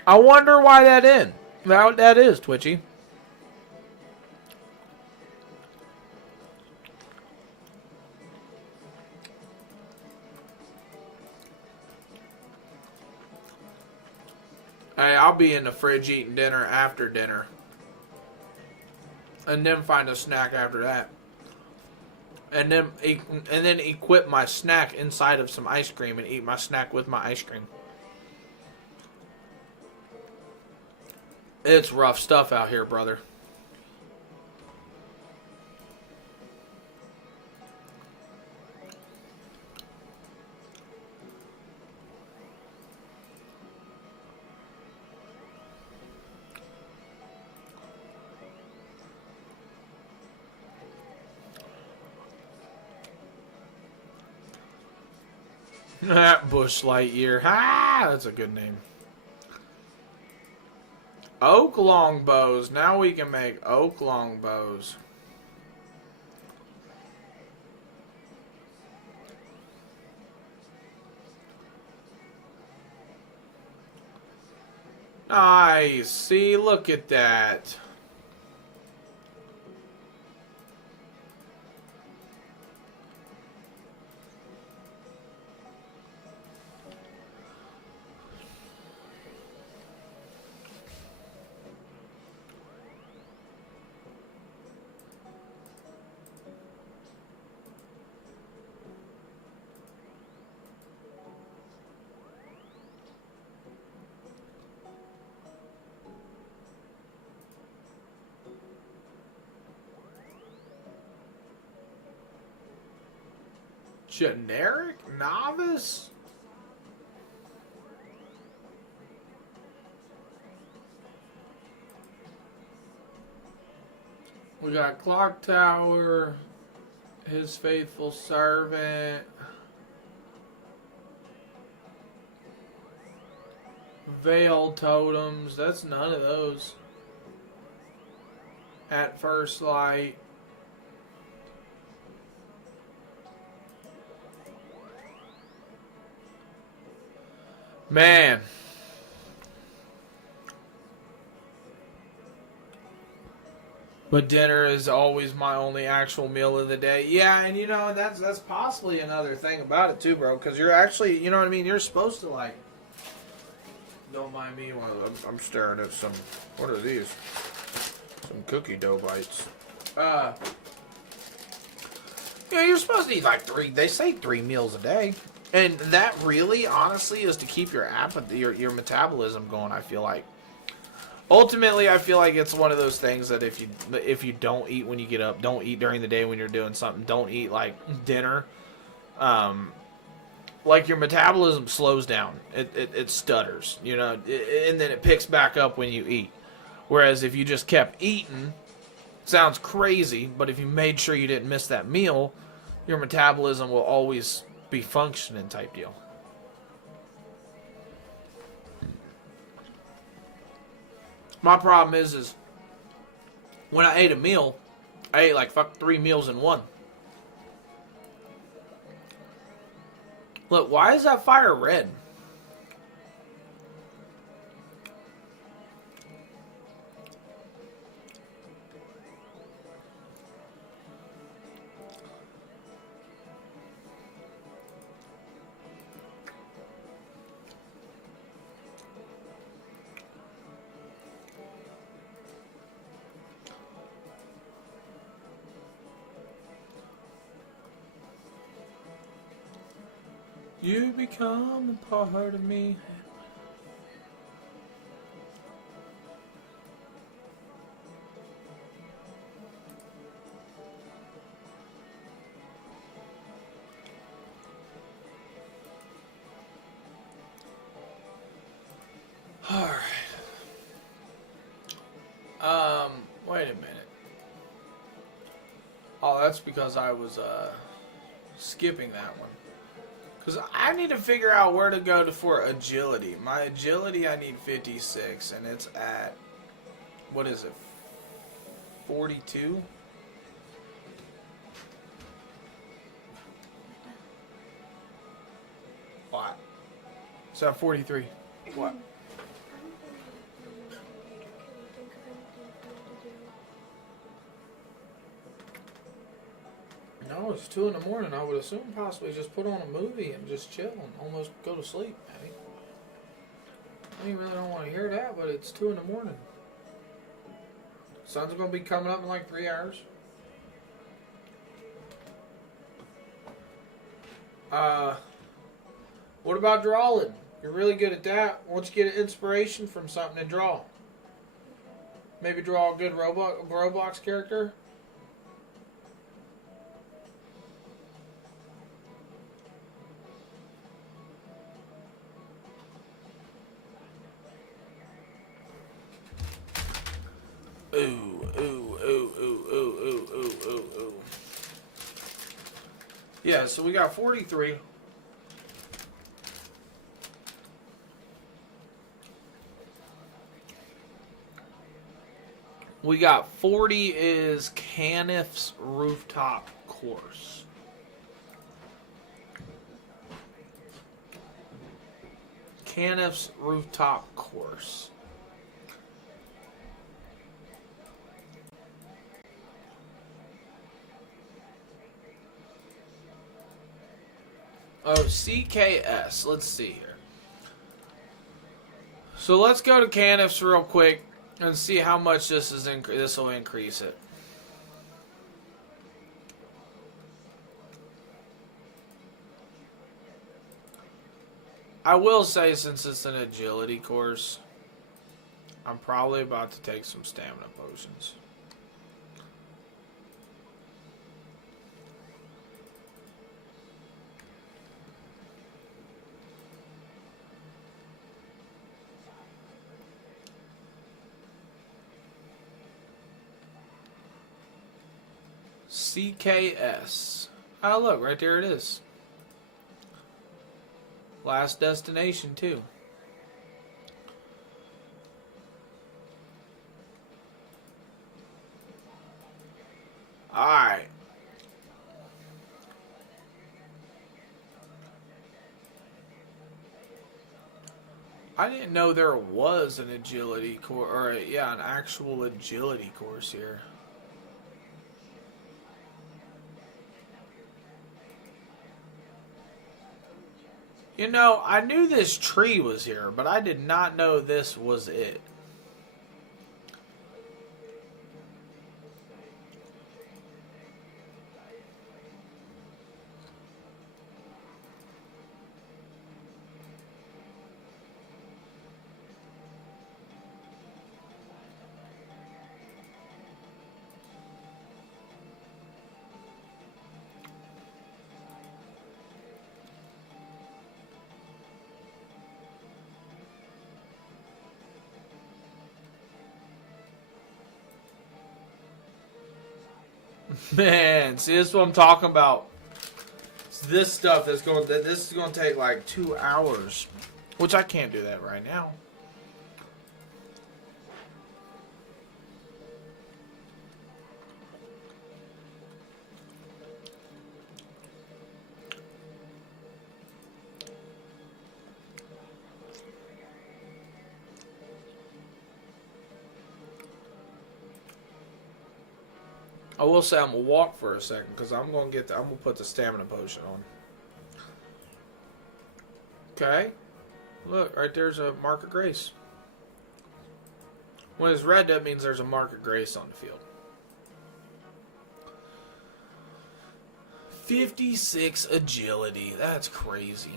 I wonder why that is, Twitchy. Hey, I'll be in the fridge eating dinner after dinner. And then find a snack after that. And then equip my snack inside of some ice cream and eat my snack with my ice cream. It's rough stuff out here, brother. Bush Lightyear. Ha! That's a good name. Oak longbows. Now we can make oak longbows. Nice. See, look at that. Generic novice? We got Clock Tower, His Faithful Servant, Veil Totems. That's none of those. At First Light. Man. But dinner is always my only actual meal of the day. Yeah, and you know that's possibly another thing about it too, bro. Because you're actually, you know what I mean. You're supposed to like. Don't mind me while I'm staring at some. What are these? Some cookie dough bites. Yeah, you're supposed to eat like 3. They say 3 meals a day, and that really, honestly, is to keep your your metabolism going. I feel like. Ultimately, I feel like it's one of those things that if you don't eat when you get up, don't eat during the day when you're doing something, don't eat like dinner, like your metabolism slows down. It stutters, you know, and then it picks back up when you eat. Whereas if you just kept eating, sounds crazy, but if you made sure you didn't miss that meal, your metabolism will always be functioning type deal. My problem is when I ate a meal, I ate like 3 meals in one. Look, why is that fire red? You become a part of me. Alright. Wait a minute. Oh, that's because I was, skipping that one. Because I need to figure out where to go for agility. My agility, I need 56, and it's at, what is it, 42? What? It's at 43. What? No, it's 2 in the morning. I would assume possibly just put on a movie and just chill and almost go to sleep, maybe. I really don't want to hear that, but it's 2 in the morning. Sun's going to be coming up in like 3 hours. What about drawing? You're really good at that. Once you get an inspiration from something to draw. Maybe draw a good Roblox character. Ooh, ooh, ooh, ooh, ooh, ooh, ooh, ooh, ooh. Yeah, so we got 43. We got 40 is Caniff's rooftop course. Caniff's rooftop course. Oh, CKS. Let's see here. So let's go to Caniff's real quick and see how much this will increase it. I will say, since it's an agility course, I'm probably about to take some stamina potions. CKS. Oh, look, right there it is. Last destination, too. Alright. I didn't know there was an agility course, or an actual agility course here. You know, I knew this tree was here, but I did not know this was it. Man, see, this is what I'm talking about. It's this stuff that's going. This is going to take like 2 hours, which I can't do that right now. I will say I'm gonna walk for a second because I'm gonna put the stamina potion on. Okay, look right there's a mark of grace. When it's red, that means there's a mark of grace on the field. 56 agility. That's crazy.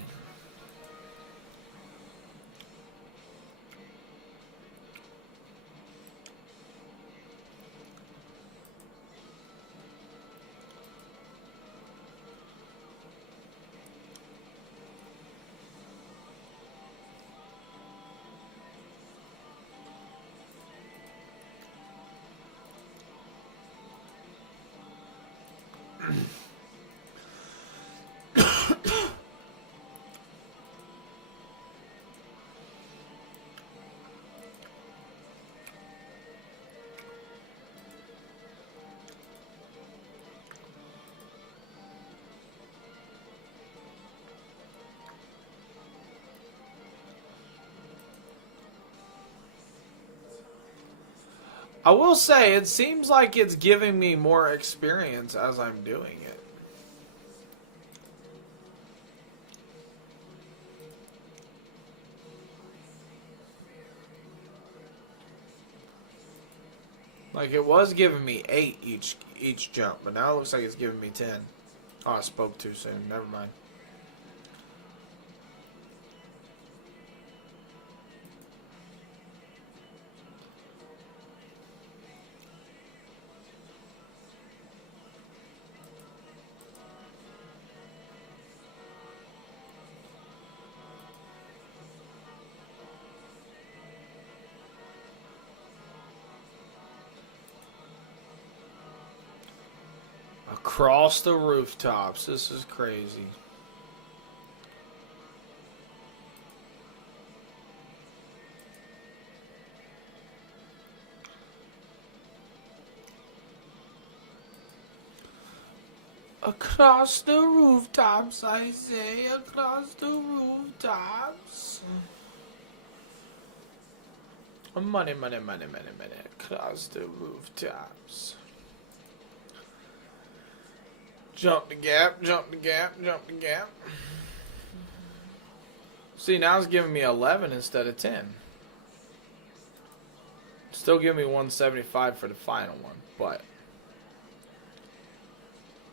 I will say, it seems like it's giving me more experience as I'm doing it. Like, it was giving me 8 each jump, but now it looks like it's giving me 10. Oh, I spoke too soon. Never mind. Across the rooftops. This is crazy. Across the rooftops, I say. Across the rooftops. Money, money, money, money, money. Across the rooftops. Jump the gap, jump the gap, jump the gap. See, now it's giving me 11 instead of 10. Still giving me 175 for the final one, but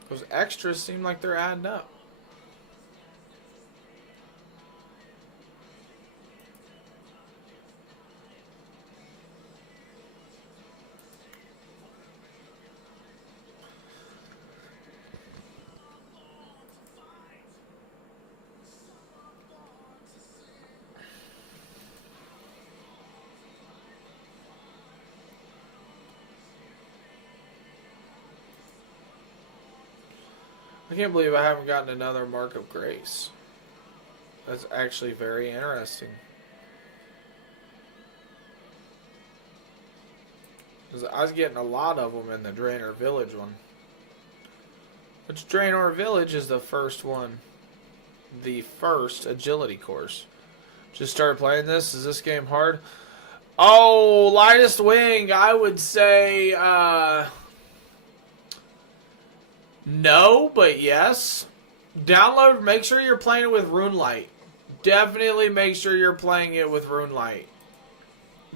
those extras seem like they're adding up. I can't believe I haven't gotten another Mark of Grace. That's actually very interesting. 'Cause I was getting a lot of them in the Draenor Village one. Which Draenor Village is the first one. The first agility course. Just started playing this. Is this game hard? Oh, lightest wing, I would say, no, but yes. Download, make sure you're playing with Runelight. definitely make sure you're playing it with RuneLite.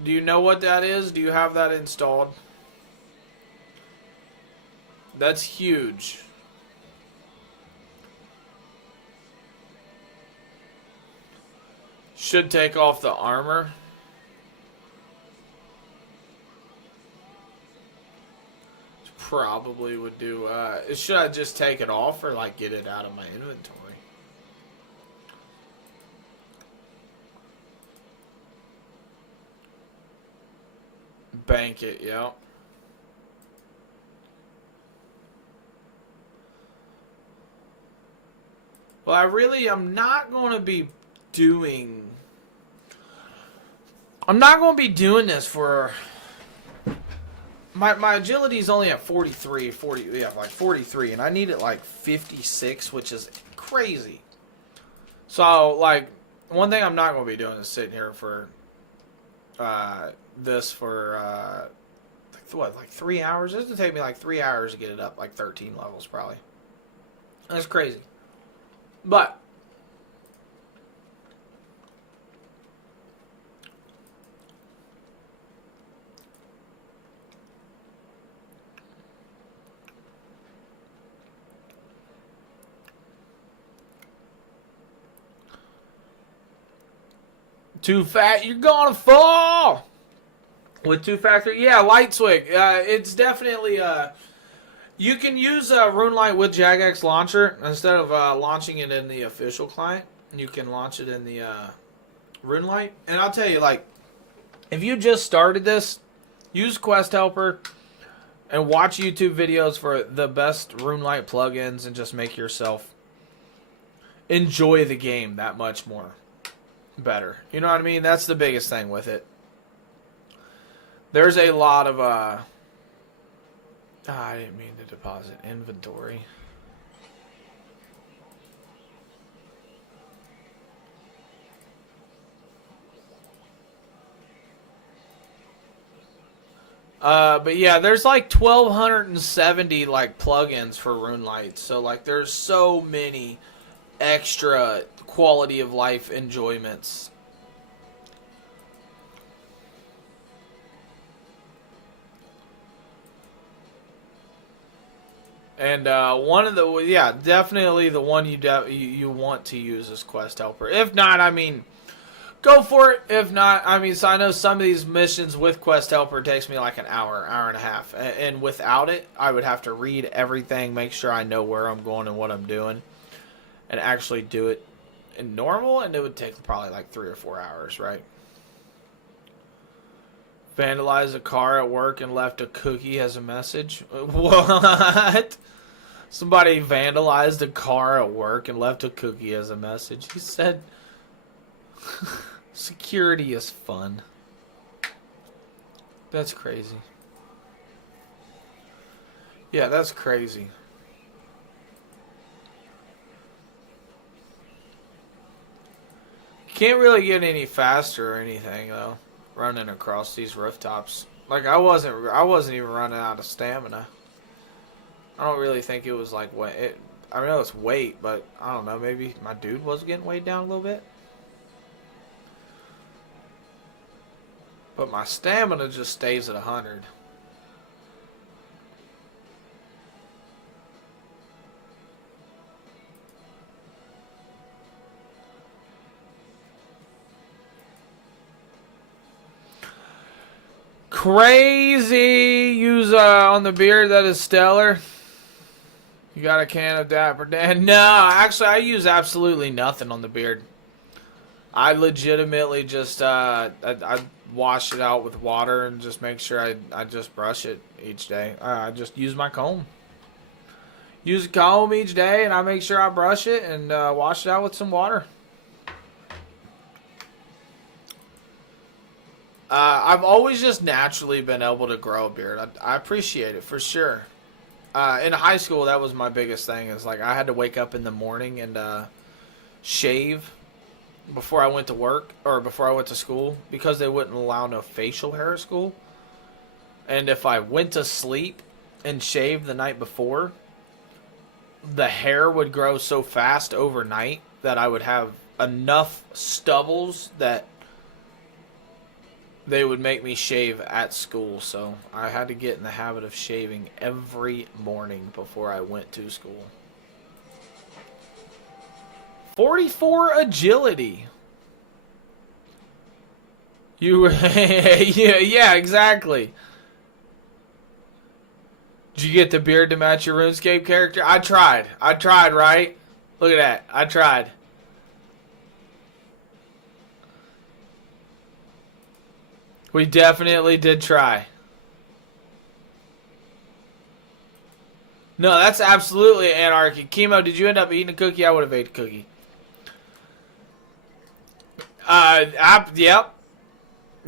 Do you know what that is? Do you have that installed? That's huge. Should take off the armor. Probably would do. Should I just take it off or like get it out of my inventory? Bank it, yeah. Well, I'm not going to be doing... I'm not going to be doing this for... My agility is only at 43, like 43, and I need it like 56, which is crazy. So, like, one thing I'm not going to be doing is sitting here for this for, like 3 hours? This would take me like 3 hours to get it up, like 13 levels, probably. That's crazy. But, too fat, you're gonna fall! With 2-factor, yeah, light switch. It's definitely, you can use RuneLite with Jagex Launcher. Instead of launching it in the official client, you can launch it in the RuneLite. And I'll tell you, like, if you just started this, use Quest Helper and watch YouTube videos for the best RuneLite plugins and just make yourself enjoy the game that much more better. You know what I mean? That's the biggest thing with it. There's a lot of I didn't mean to deposit inventory. But yeah, there's like 1,270 like plugins for RuneLite. So like there's so many extra quality of life enjoyments. And one of the, yeah, definitely the one you want to use is Quest Helper. If not, I mean, go for it. If not, I mean, so I know some of these missions with Quest Helper takes me like an hour and a half. And without it, I would have to read everything, make sure I know where I'm going and what I'm doing, and actually do it in normal, and it would take probably like 3 or 4 hours, right? Vandalized a car at work and left a cookie as a message. What? Somebody vandalized a car at work and left a cookie as a message. He said, security is fun. That's crazy. Yeah, that's crazy. Can't really get any faster or anything, though, running across these rooftops. Like, I wasn't even running out of stamina. I don't really think it was like I know it's weight, but I don't know, maybe my dude was getting weighed down a little bit. But my stamina just stays at 100. Crazy! Use on the beard, that is stellar. You got a can of Dapper Dan? No, actually, I use absolutely nothing on the beard. I legitimately just I wash it out with water and just make sure I just brush it each day. I just use my comb. Use a comb each day, and I make sure I brush it and wash it out with some water. I've always just naturally been able to grow a beard. I appreciate it for sure. In high school, that was my biggest thing. Is like I had to wake up in the morning and shave before I went to work or before I went to school because they wouldn't allow no facial hair at school. And if I went to sleep and shaved the night before, the hair would grow so fast overnight that I would have enough stubbles that they would make me shave at school. So I had to get in the habit of shaving every morning before I went to school. 44 agility. You were, yeah, exactly. Did you get the beard to match your RuneScape character? I tried, right? Look at that. I tried. We definitely did try. No, that's absolutely anarchy. Chemo, did you end up eating a cookie? I would have ate a cookie. Yep.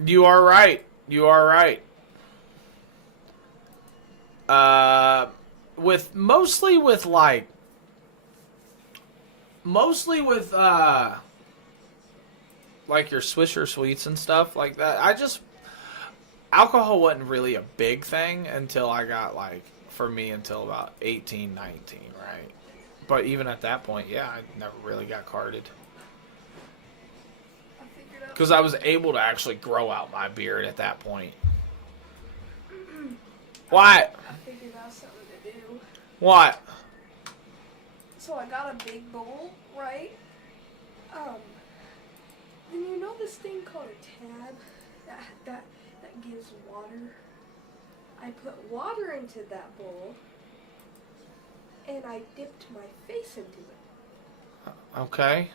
You are right. You are right. Mostly with like your Swisher Sweets and stuff like that. Alcohol wasn't really a big thing until I got until about 18, 19, right? But even at that point, yeah, I never really got carded. Because I was able to actually grow out my beard at that point. What? I figured out something to do. What? So I got a big bowl, right? And you know this thing called a tab that gives water? I put water into that bowl and I dipped my face into it. Okay.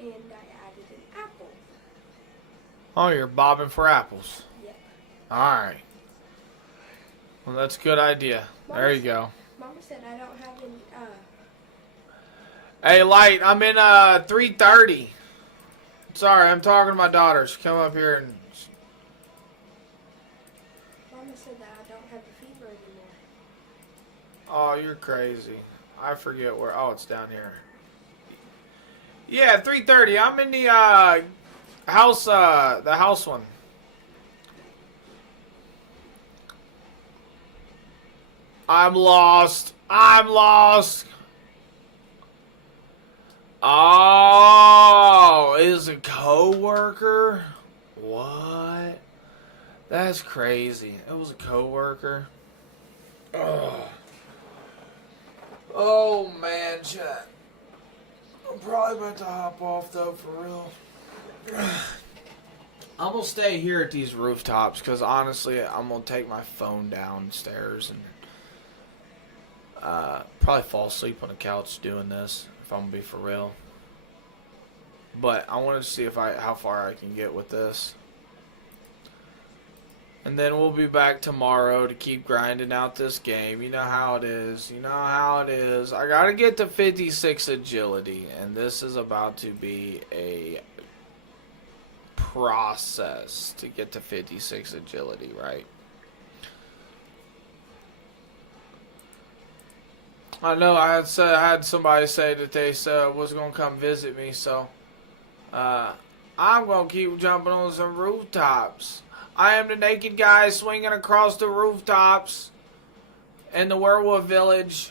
And I added an apple. Oh, you're bobbing for apples. Yep. Alright. Well, that's a good idea. There you go. Mama said I don't have any, Hey, Light, I'm in 3:30. Sorry, I'm talking to my daughters. Come up here and... Mama said that I don't have the fever anymore. Oh, you're crazy. I forget where... Oh, it's down here. Yeah, 3:30. I'm in the house one. I'm lost. Oh, is a coworker? What? That's crazy. It was a coworker. Oh man, chat. I'm probably about to hop off though, for real. I'm gonna stay here at these rooftops because honestly, I'm gonna take my phone downstairs and probably fall asleep on the couch doing this if I'm gonna be for real. But I want to see how far I can get with this. And then we'll be back tomorrow to keep grinding out this game. You know how it is. I gotta get to 56 agility. And this is about to be a process to get to 56 agility, right? I know I had somebody say that they was going to come visit me. So I'm going to keep jumping on some rooftops. I am the naked guy swinging across the rooftops in the werewolf village.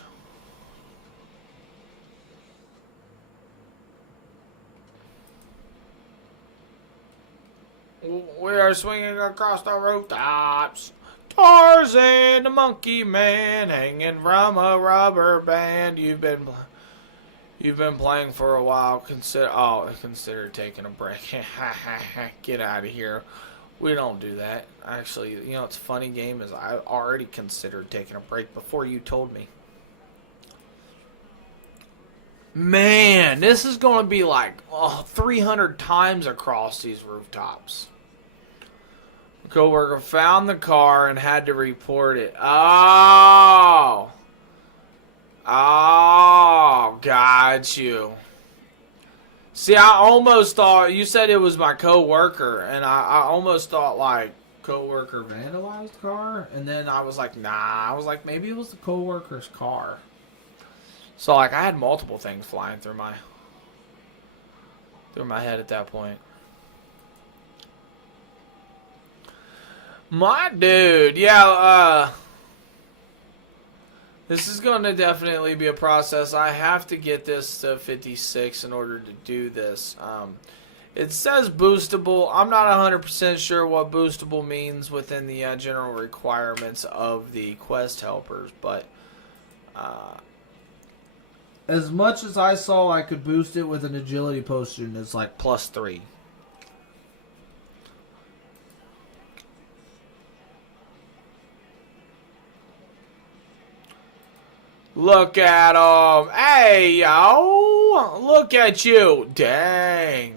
We are swinging across the rooftops. Tarzan, the monkey man, hanging from a rubber band. You've been playing for a while. Consider taking a break. Get out of here. We don't do that. Actually, you know what's funny, game, is I already considered taking a break before you told me. Man, this is going to be like 300 times across these rooftops. Coworker found the car and had to report it. Oh, got you. See, I almost thought you said it was my coworker, and I almost thought like coworker vandalized car, and then I was like, nah. I was like, maybe it was the coworker's car. So like, I had multiple things flying through my head at that point. My dude, yeah. This is going to definitely be a process. I have to get this to 56 in order to do this. It says boostable. I'm not 100% sure what boostable means within the general requirements of the quest helpers, but as much as I saw I could boost it with an agility potion, it's like +3. Look at him. Hey, yo. Look at you. Dang.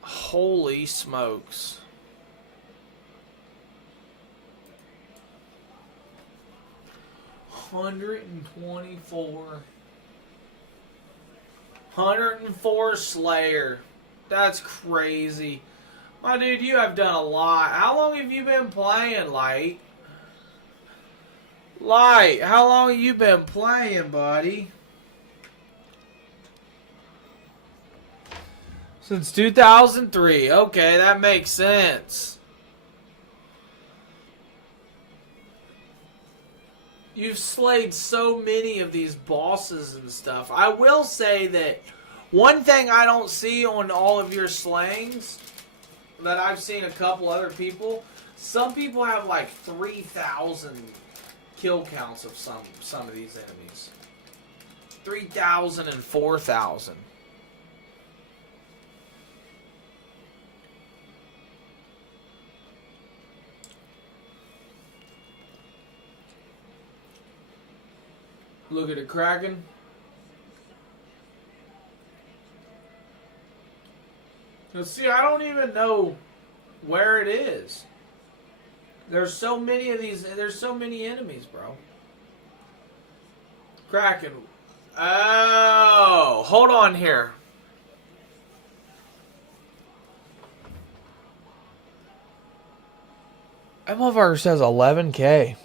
Holy smokes. $124 Slayer. That's crazy. My dude, you have done a lot. How long have you been playing, Light? Light, how long have you been playing, buddy? Since 2003. Okay, that makes sense. You've slayed so many of these bosses and stuff. I will say that one thing I don't see on all of your slayings that I've seen a couple other people, some people have like 3,000 kill counts of some of these enemies. 3,000 and 4,000. Look at it cracking. Let's see, I don't even know where it is. There's so many of these. There's so many enemies, bro. Kraken. Oh, hold on here. That motherfucker says 11K.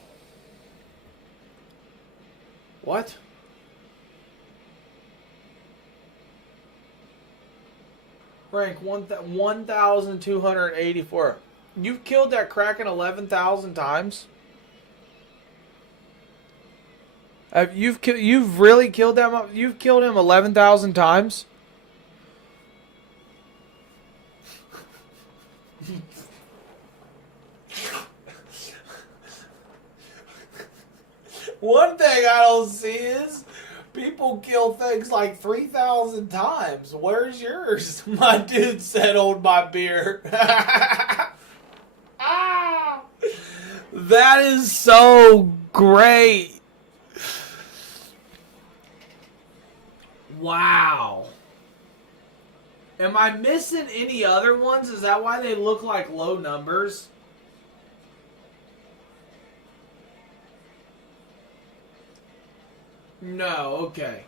What? Rank 1,284. You've killed that Kraken 11,000 times? You've really killed that? You've killed him 11,000 times? One thing I don't see is people kill things like 3,000 times. Where's yours? My dude said, "Hold my beer." Ah, that is so great. Wow. Am I missing any other ones? Is that why they look like low numbers? No, okay.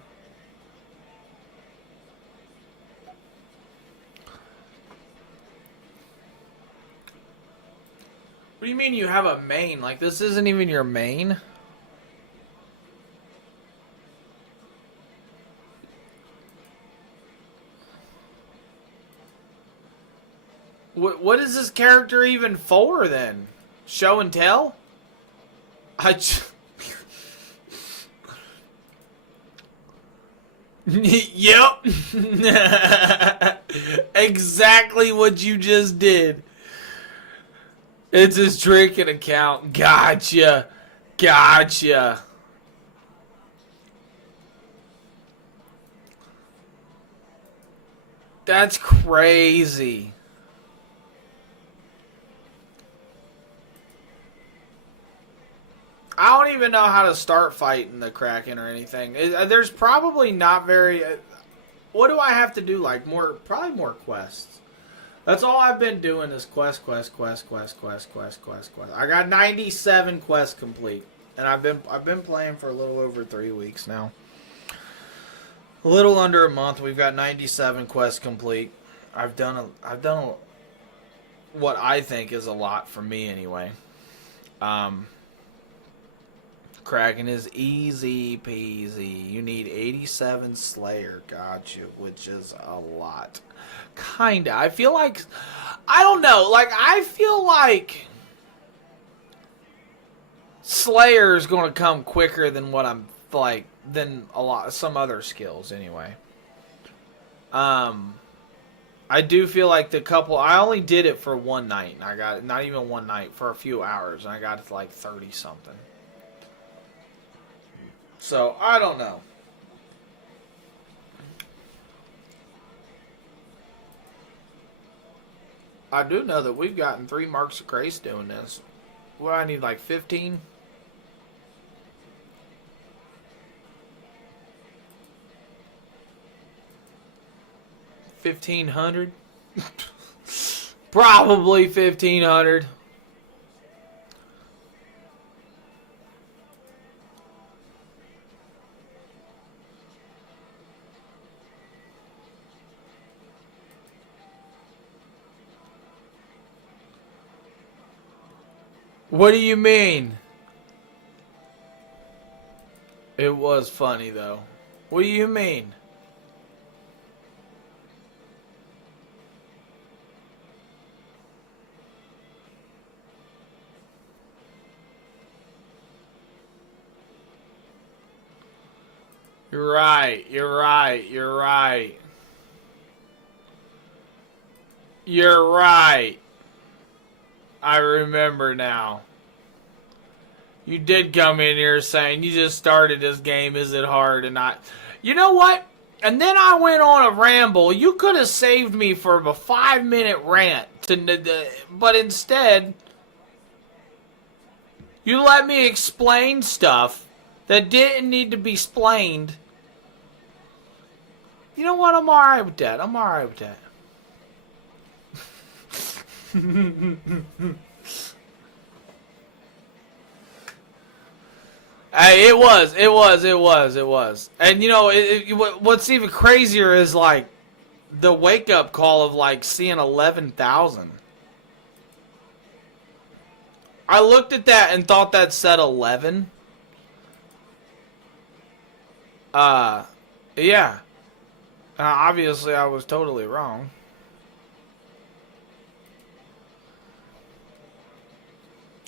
What do you mean you have a main? Like, this isn't even your main? What is this character even for, then? Show and tell? Yep. Exactly what you just did. It's his drinking account. Gotcha. Gotcha. That's crazy. I don't even know how to start fighting the Kraken or anything. There's probably not very... what do I have to do? Like, probably more quests. That's all I've been doing is quest. I got 97 quests complete. And I've been playing for a little over 3 weeks now. A little under a month. We've got 97 quests complete. I've done what I think is a lot for me anyway. Kraken is easy peasy. You need 87 Slayer, gotcha, which is a lot. Kinda. I feel like, I don't know, like, I feel like Slayer is going to come quicker than what I'm like than some other skills anyway. I do feel like I only did it for one night, and I got it, not even one night, for a few hours, and I got it to like 30 something. So, I don't know. I do know that we've gotten 3 marks of grace doing this. Well, I need like 15. 1,500? Probably 1,500. What do you mean? It was funny though. What do you mean? You're right. You're right. You're right. You're right. I remember now. You did come in here saying you just started this game. Is it hard? And I... You know what? And then I went on a ramble. You could have saved me for a 5-minute rant. But instead, you let me explain stuff that didn't need to be explained. You know what? I'm alright with that. I'm alright with that. Hey, it was. And you know, what's even crazier is like the wake up call of like seeing 11,000. I looked at that and thought that said 11. Yeah. Obviously, I was totally wrong.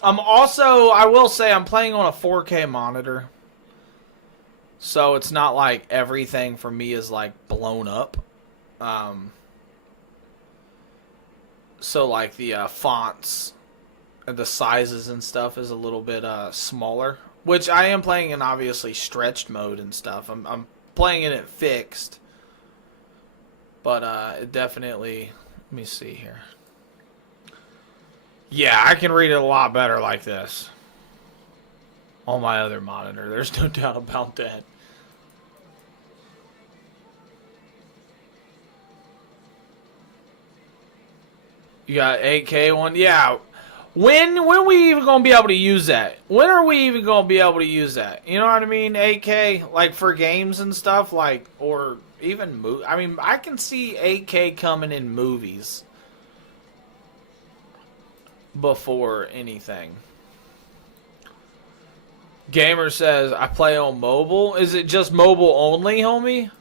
I will say I'm playing on a 4K monitor. So it's not like everything for me is like blown up. So like the fonts and the sizes and stuff is a little bit smaller. Which I am playing in obviously stretched mode and stuff. I'm playing it fixed. But it definitely... Let me see here. Yeah, I can read it a lot better like this. On my other monitor. There's no doubt about that. You got 8K one? Yeah. When we even going to be able to use that? When are we even going to be able to use that? You know what I mean? 8K? Like for games and stuff? Like, or even... I mean, I can see 8K coming in movies. Before anything. Gamer says, I play on mobile. Is it just mobile only, homie?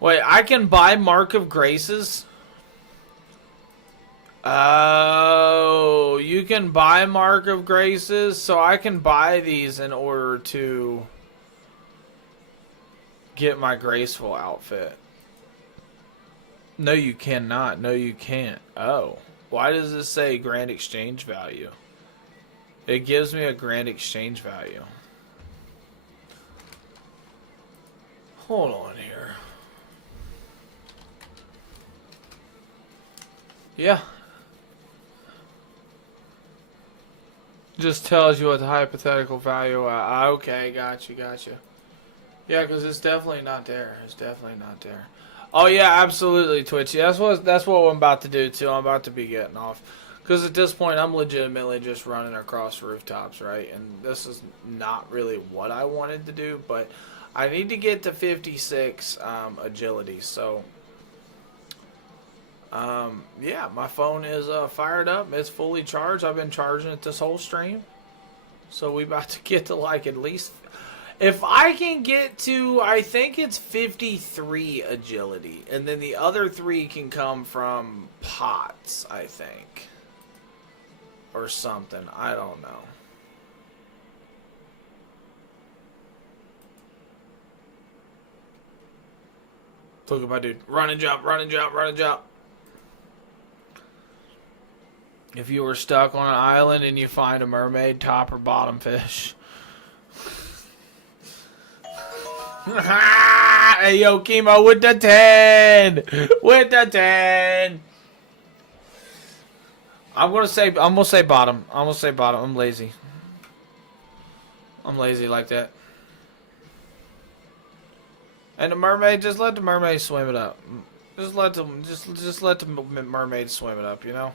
Wait, I can buy Mark of Graces? Oh, you can buy Mark of Graces, so I can buy these in order to get my graceful outfit. No, you cannot. No, you can't. Oh, why does this say grand exchange value? It gives me a grand exchange value. Hold on here. Yeah. Just tells you what the hypothetical value. Okay, gotcha. Yeah, because it's definitely not there. It's definitely not there. Oh yeah, absolutely, Twitchy. That's what I'm about to do too. I'm about to be getting off, because at this point I'm legitimately just running across rooftops, right? And this is not really what I wanted to do, but I need to get to 56 agility. So yeah, my phone is fired up. It's fully charged. I've been charging it this whole stream. So we about to get to like at least... If I can get to, I think it's 53 agility, and then the other 3 can come from pots, I think. Or something. I don't know. Look at my dude. Run and jump, run and jump, run and jump. If you were stuck on an island and you find a mermaid, top or bottom fish. Hey, yo, Chemo with the 10. With the 10. I'm gonna say bottom. I'm gonna say bottom. I'm lazy. I'm lazy like that. And the mermaid, just let the mermaid swim it up. Just let the mermaid swim it up, you know?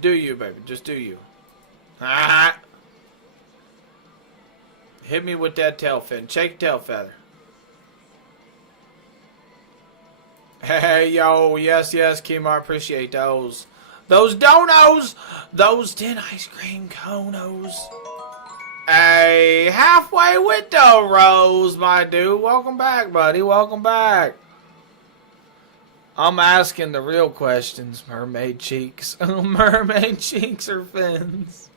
Do you, baby. Just do you. Ah. Hit me with that tail fin. Shake tail feather. Hey, yo. Yes, Kim. I appreciate those. Those donos. Those 10 ice cream conos. Hey, halfway with the rose, my dude. Welcome back, buddy. Welcome back. I'm asking the real questions, mermaid cheeks. Mermaid cheeks or fins?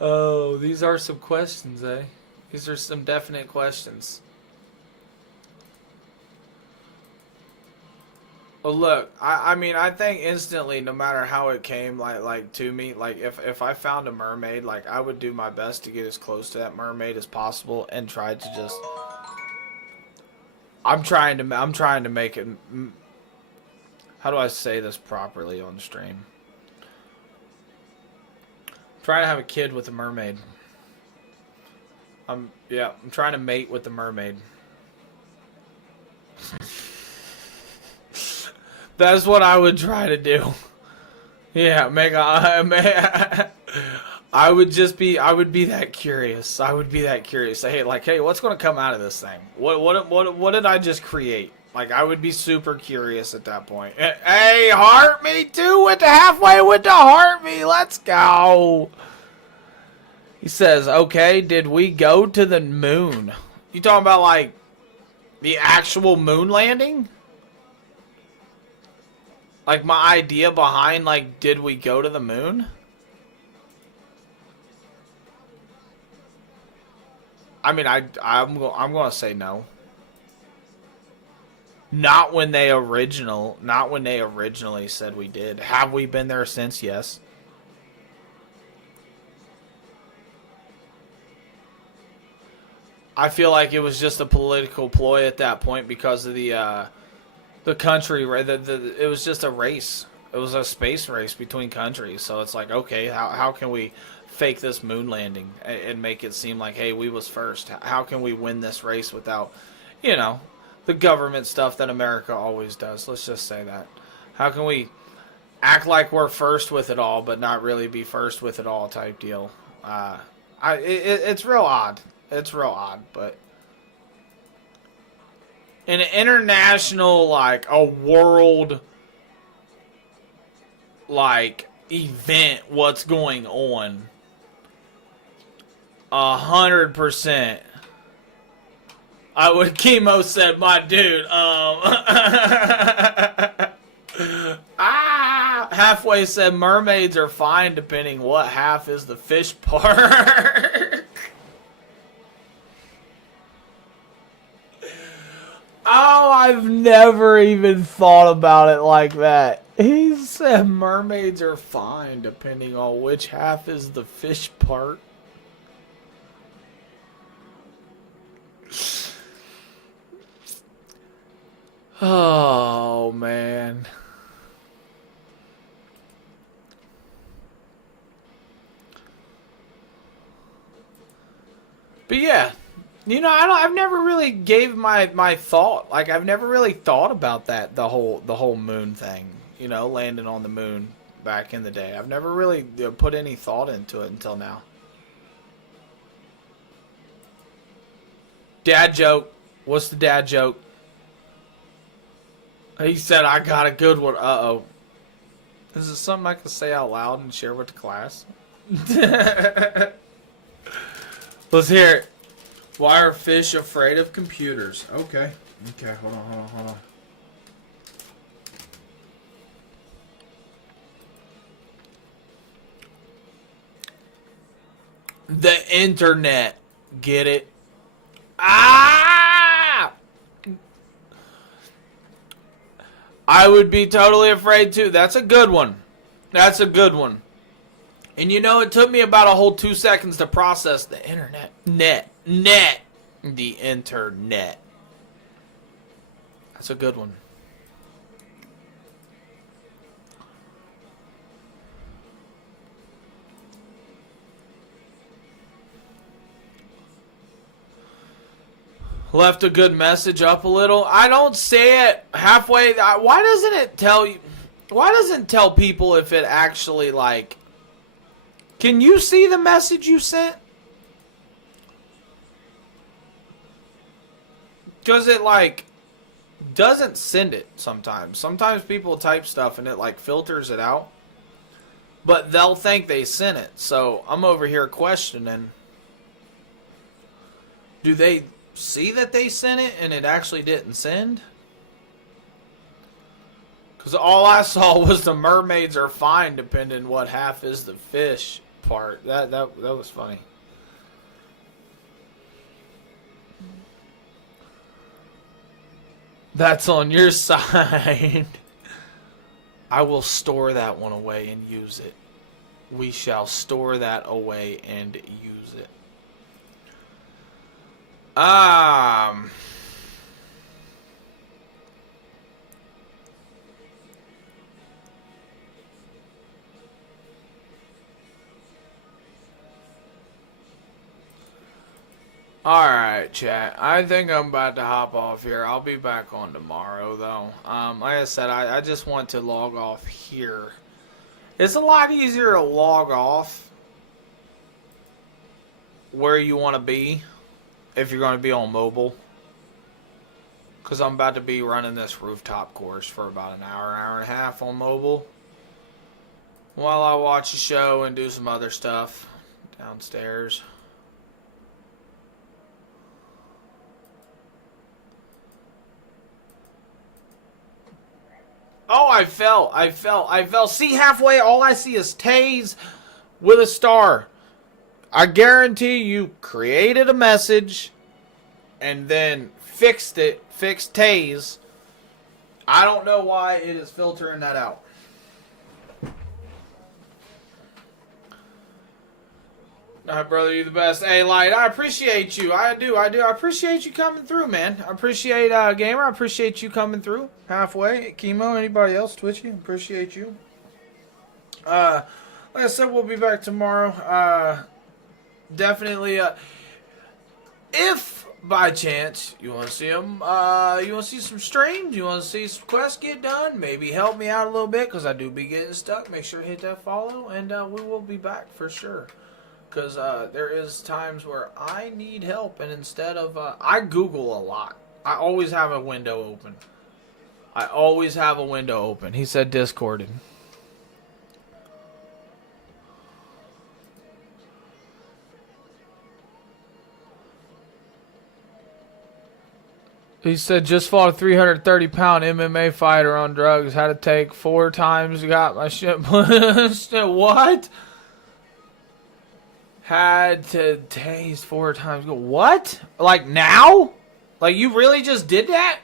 Oh, these are some questions, eh? These are some definite questions. Well, look, I mean, I think instantly, no matter how it came, like to me, like if I found a mermaid, like I would do my best to get as close to that mermaid as possible and try to just. I'm trying to make it. How do I say this properly on stream? I'm trying to have a kid with a mermaid. I'm trying to mate with the mermaid. That's what I would try to do. Yeah, I would be that curious. I would be that curious. Hey, what's going to come out of this thing? What did I just create? Like, I would be super curious at that point. Hey, heart me too with the halfway with the heart me. Let's go. He says, okay, did we go to the moon? You talking about, like, the actual moon landing? Like, my idea behind, like, did we go to the moon? I mean, I'm going to say no. Not when they originally said we did. Have we been there since? Yes. I feel like it was just a political ploy at that point because of the country, right? It was just a race. It was a space race between countries. So it's like, okay, how can we fake this moon landing and make it seem like, hey, we was first? How can we win this race without, you know, the government stuff that America always does? Let's just say that. How can we act like we're first with it all, but not really be first with it all type deal? It's real odd. It's real odd, but in an international, like, a world, like, event, what's going on, 100%, I would, Chemo said, my dude, halfway said mermaids are fine depending what half is the fish part. Oh, I've never even thought about it like that. He said mermaids are fine depending on which half is the fish part. Oh, man. But yeah. You know, I've never really gave my thought. Like, I've never really thought about that, the whole moon thing. You know, landing on the moon back in the day. I've never really put any thought into it until now. Dad joke. What's the dad joke? He said, I got a good one. Uh-oh. Is this something I can say out loud and share with the class? Let's hear it. Why are fish afraid of computers? Okay. Okay, hold on. The internet. Get it? Ah! I would be totally afraid too. That's a good one. That's a good one. And you know, it took me about a whole 2 seconds to process the internet. Net. The internet. That's a good one. Left a good message up a little. I don't say it halfway. Why doesn't it tell you? Why doesn't it tell people if it actually, like... Can you see the message you sent? Because it, like, doesn't send it sometimes. Sometimes people type stuff and it, like, filters it out. But they'll think they sent it. So I'm over here questioning. Do they see that they sent it and it actually didn't send? Because all I saw was the mermaids are fine depending what half is the fish part. That was funny. That's on your side. I will store that one away and use it. We shall store that away and use it. Alright, chat. I think I'm about to hop off here. I'll be back on tomorrow, though. Like I said, I just want to log off here. It's a lot easier to log off where you want to be if you're going to be on mobile. Because I'm about to be running this rooftop course for about an hour and a half on mobile. While I watch a show and do some other stuff downstairs. Oh, I fell. See, halfway, all I see is Taze with a star. I guarantee you created a message and then fixed Taze. I don't know why it is filtering that out. Alright, brother, you the best. Hey, Light, I appreciate you. I do. I appreciate you coming through, man. I appreciate, Gamer, I appreciate you coming through halfway. Chemo, anybody else, Twitchy, appreciate you. Like I said, we'll be back tomorrow. Definitely, if by chance you want to see them, you want to see some streams, you want to see some quests get done, maybe help me out a little bit, because I do be getting stuck. Make sure to hit that follow, and we will be back for sure. Because there is times where I need help, and instead of... I Google a lot. I always have a window open. He said Discorded. He said, just fought a 330-pound MMA fighter on drugs. Had to take 4 times. Got my shit pushed. What? Had to taste 4 times. What? Like now? Like you really just did that?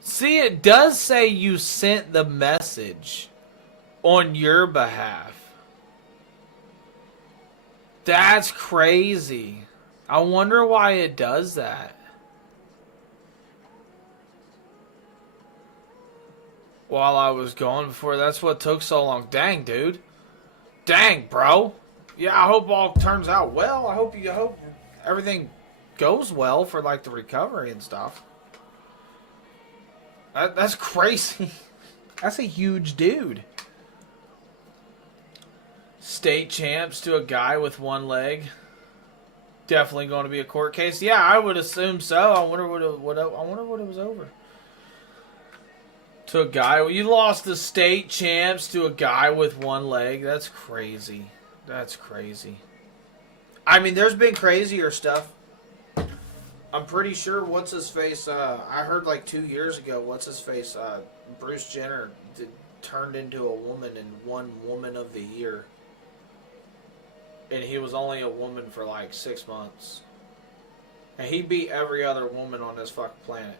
See, it does say you sent the message on your behalf. That's crazy. I wonder why it does that. While I was gone before, that's what took so long. Dang, dude. Dang, bro. Yeah, I hope all turns out well. I hope everything goes well for like the recovery and stuff. That's crazy. That's a huge dude. State champs to a guy with 1 leg. Definitely going to be a court case. Yeah, I would assume so. I wonder what it was over. To a guy, you lost the state champs to a guy with one leg. That's crazy. That's crazy. I mean, there's been crazier stuff. I'm pretty sure what's his face. I heard like 2 years ago. What's his face? Bruce Jenner turned into a woman and won Woman of the Year, and he was only a woman for like 6 months, and he beat every other woman on this fucking planet.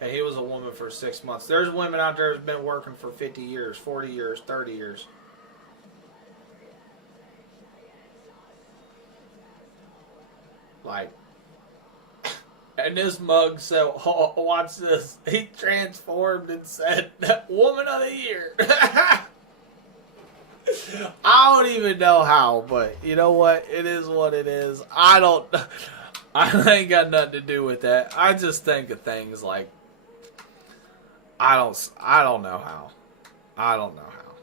And he was a woman for 6 months. There's women out there that's been working for 50 years, 40 years, 30 years. Like, and this mug said, oh, watch this. He transformed and said, Woman of the Year. I don't even know how, but you know what? It is what it is. I ain't got nothing to do with that. I just think of things like, I don't know how. I don't know how.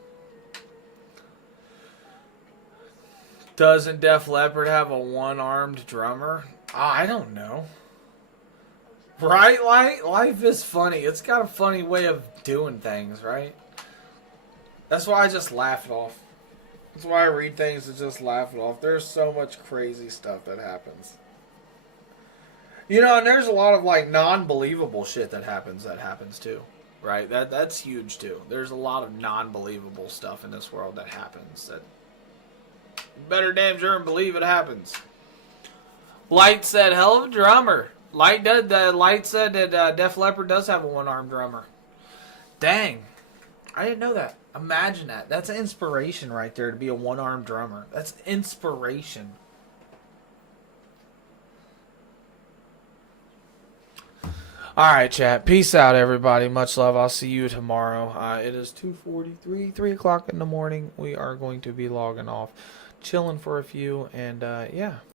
Doesn't Def Leppard have a one-armed drummer? I don't know. Right? Life is funny. It's got a funny way of doing things, right? That's why I just laugh it off. That's why I read things and just laugh it off. There's so much crazy stuff that happens. You know, and there's a lot of like non-believable shit that happens too. Right? That's huge too. There's a lot of non-believable stuff in this world that happens that you better damn sure and believe it happens. Light said, hell of a drummer. Light said that Def Leppard does have a one-armed drummer. Dang. I didn't know that. Imagine that. That's an inspiration right there to be a one-armed drummer. That's inspiration. Alright, chat. Peace out, everybody. Much love. I'll see you tomorrow. It is 2:43, 3 o'clock in the morning. We are going to be logging off, chilling for a few, and yeah.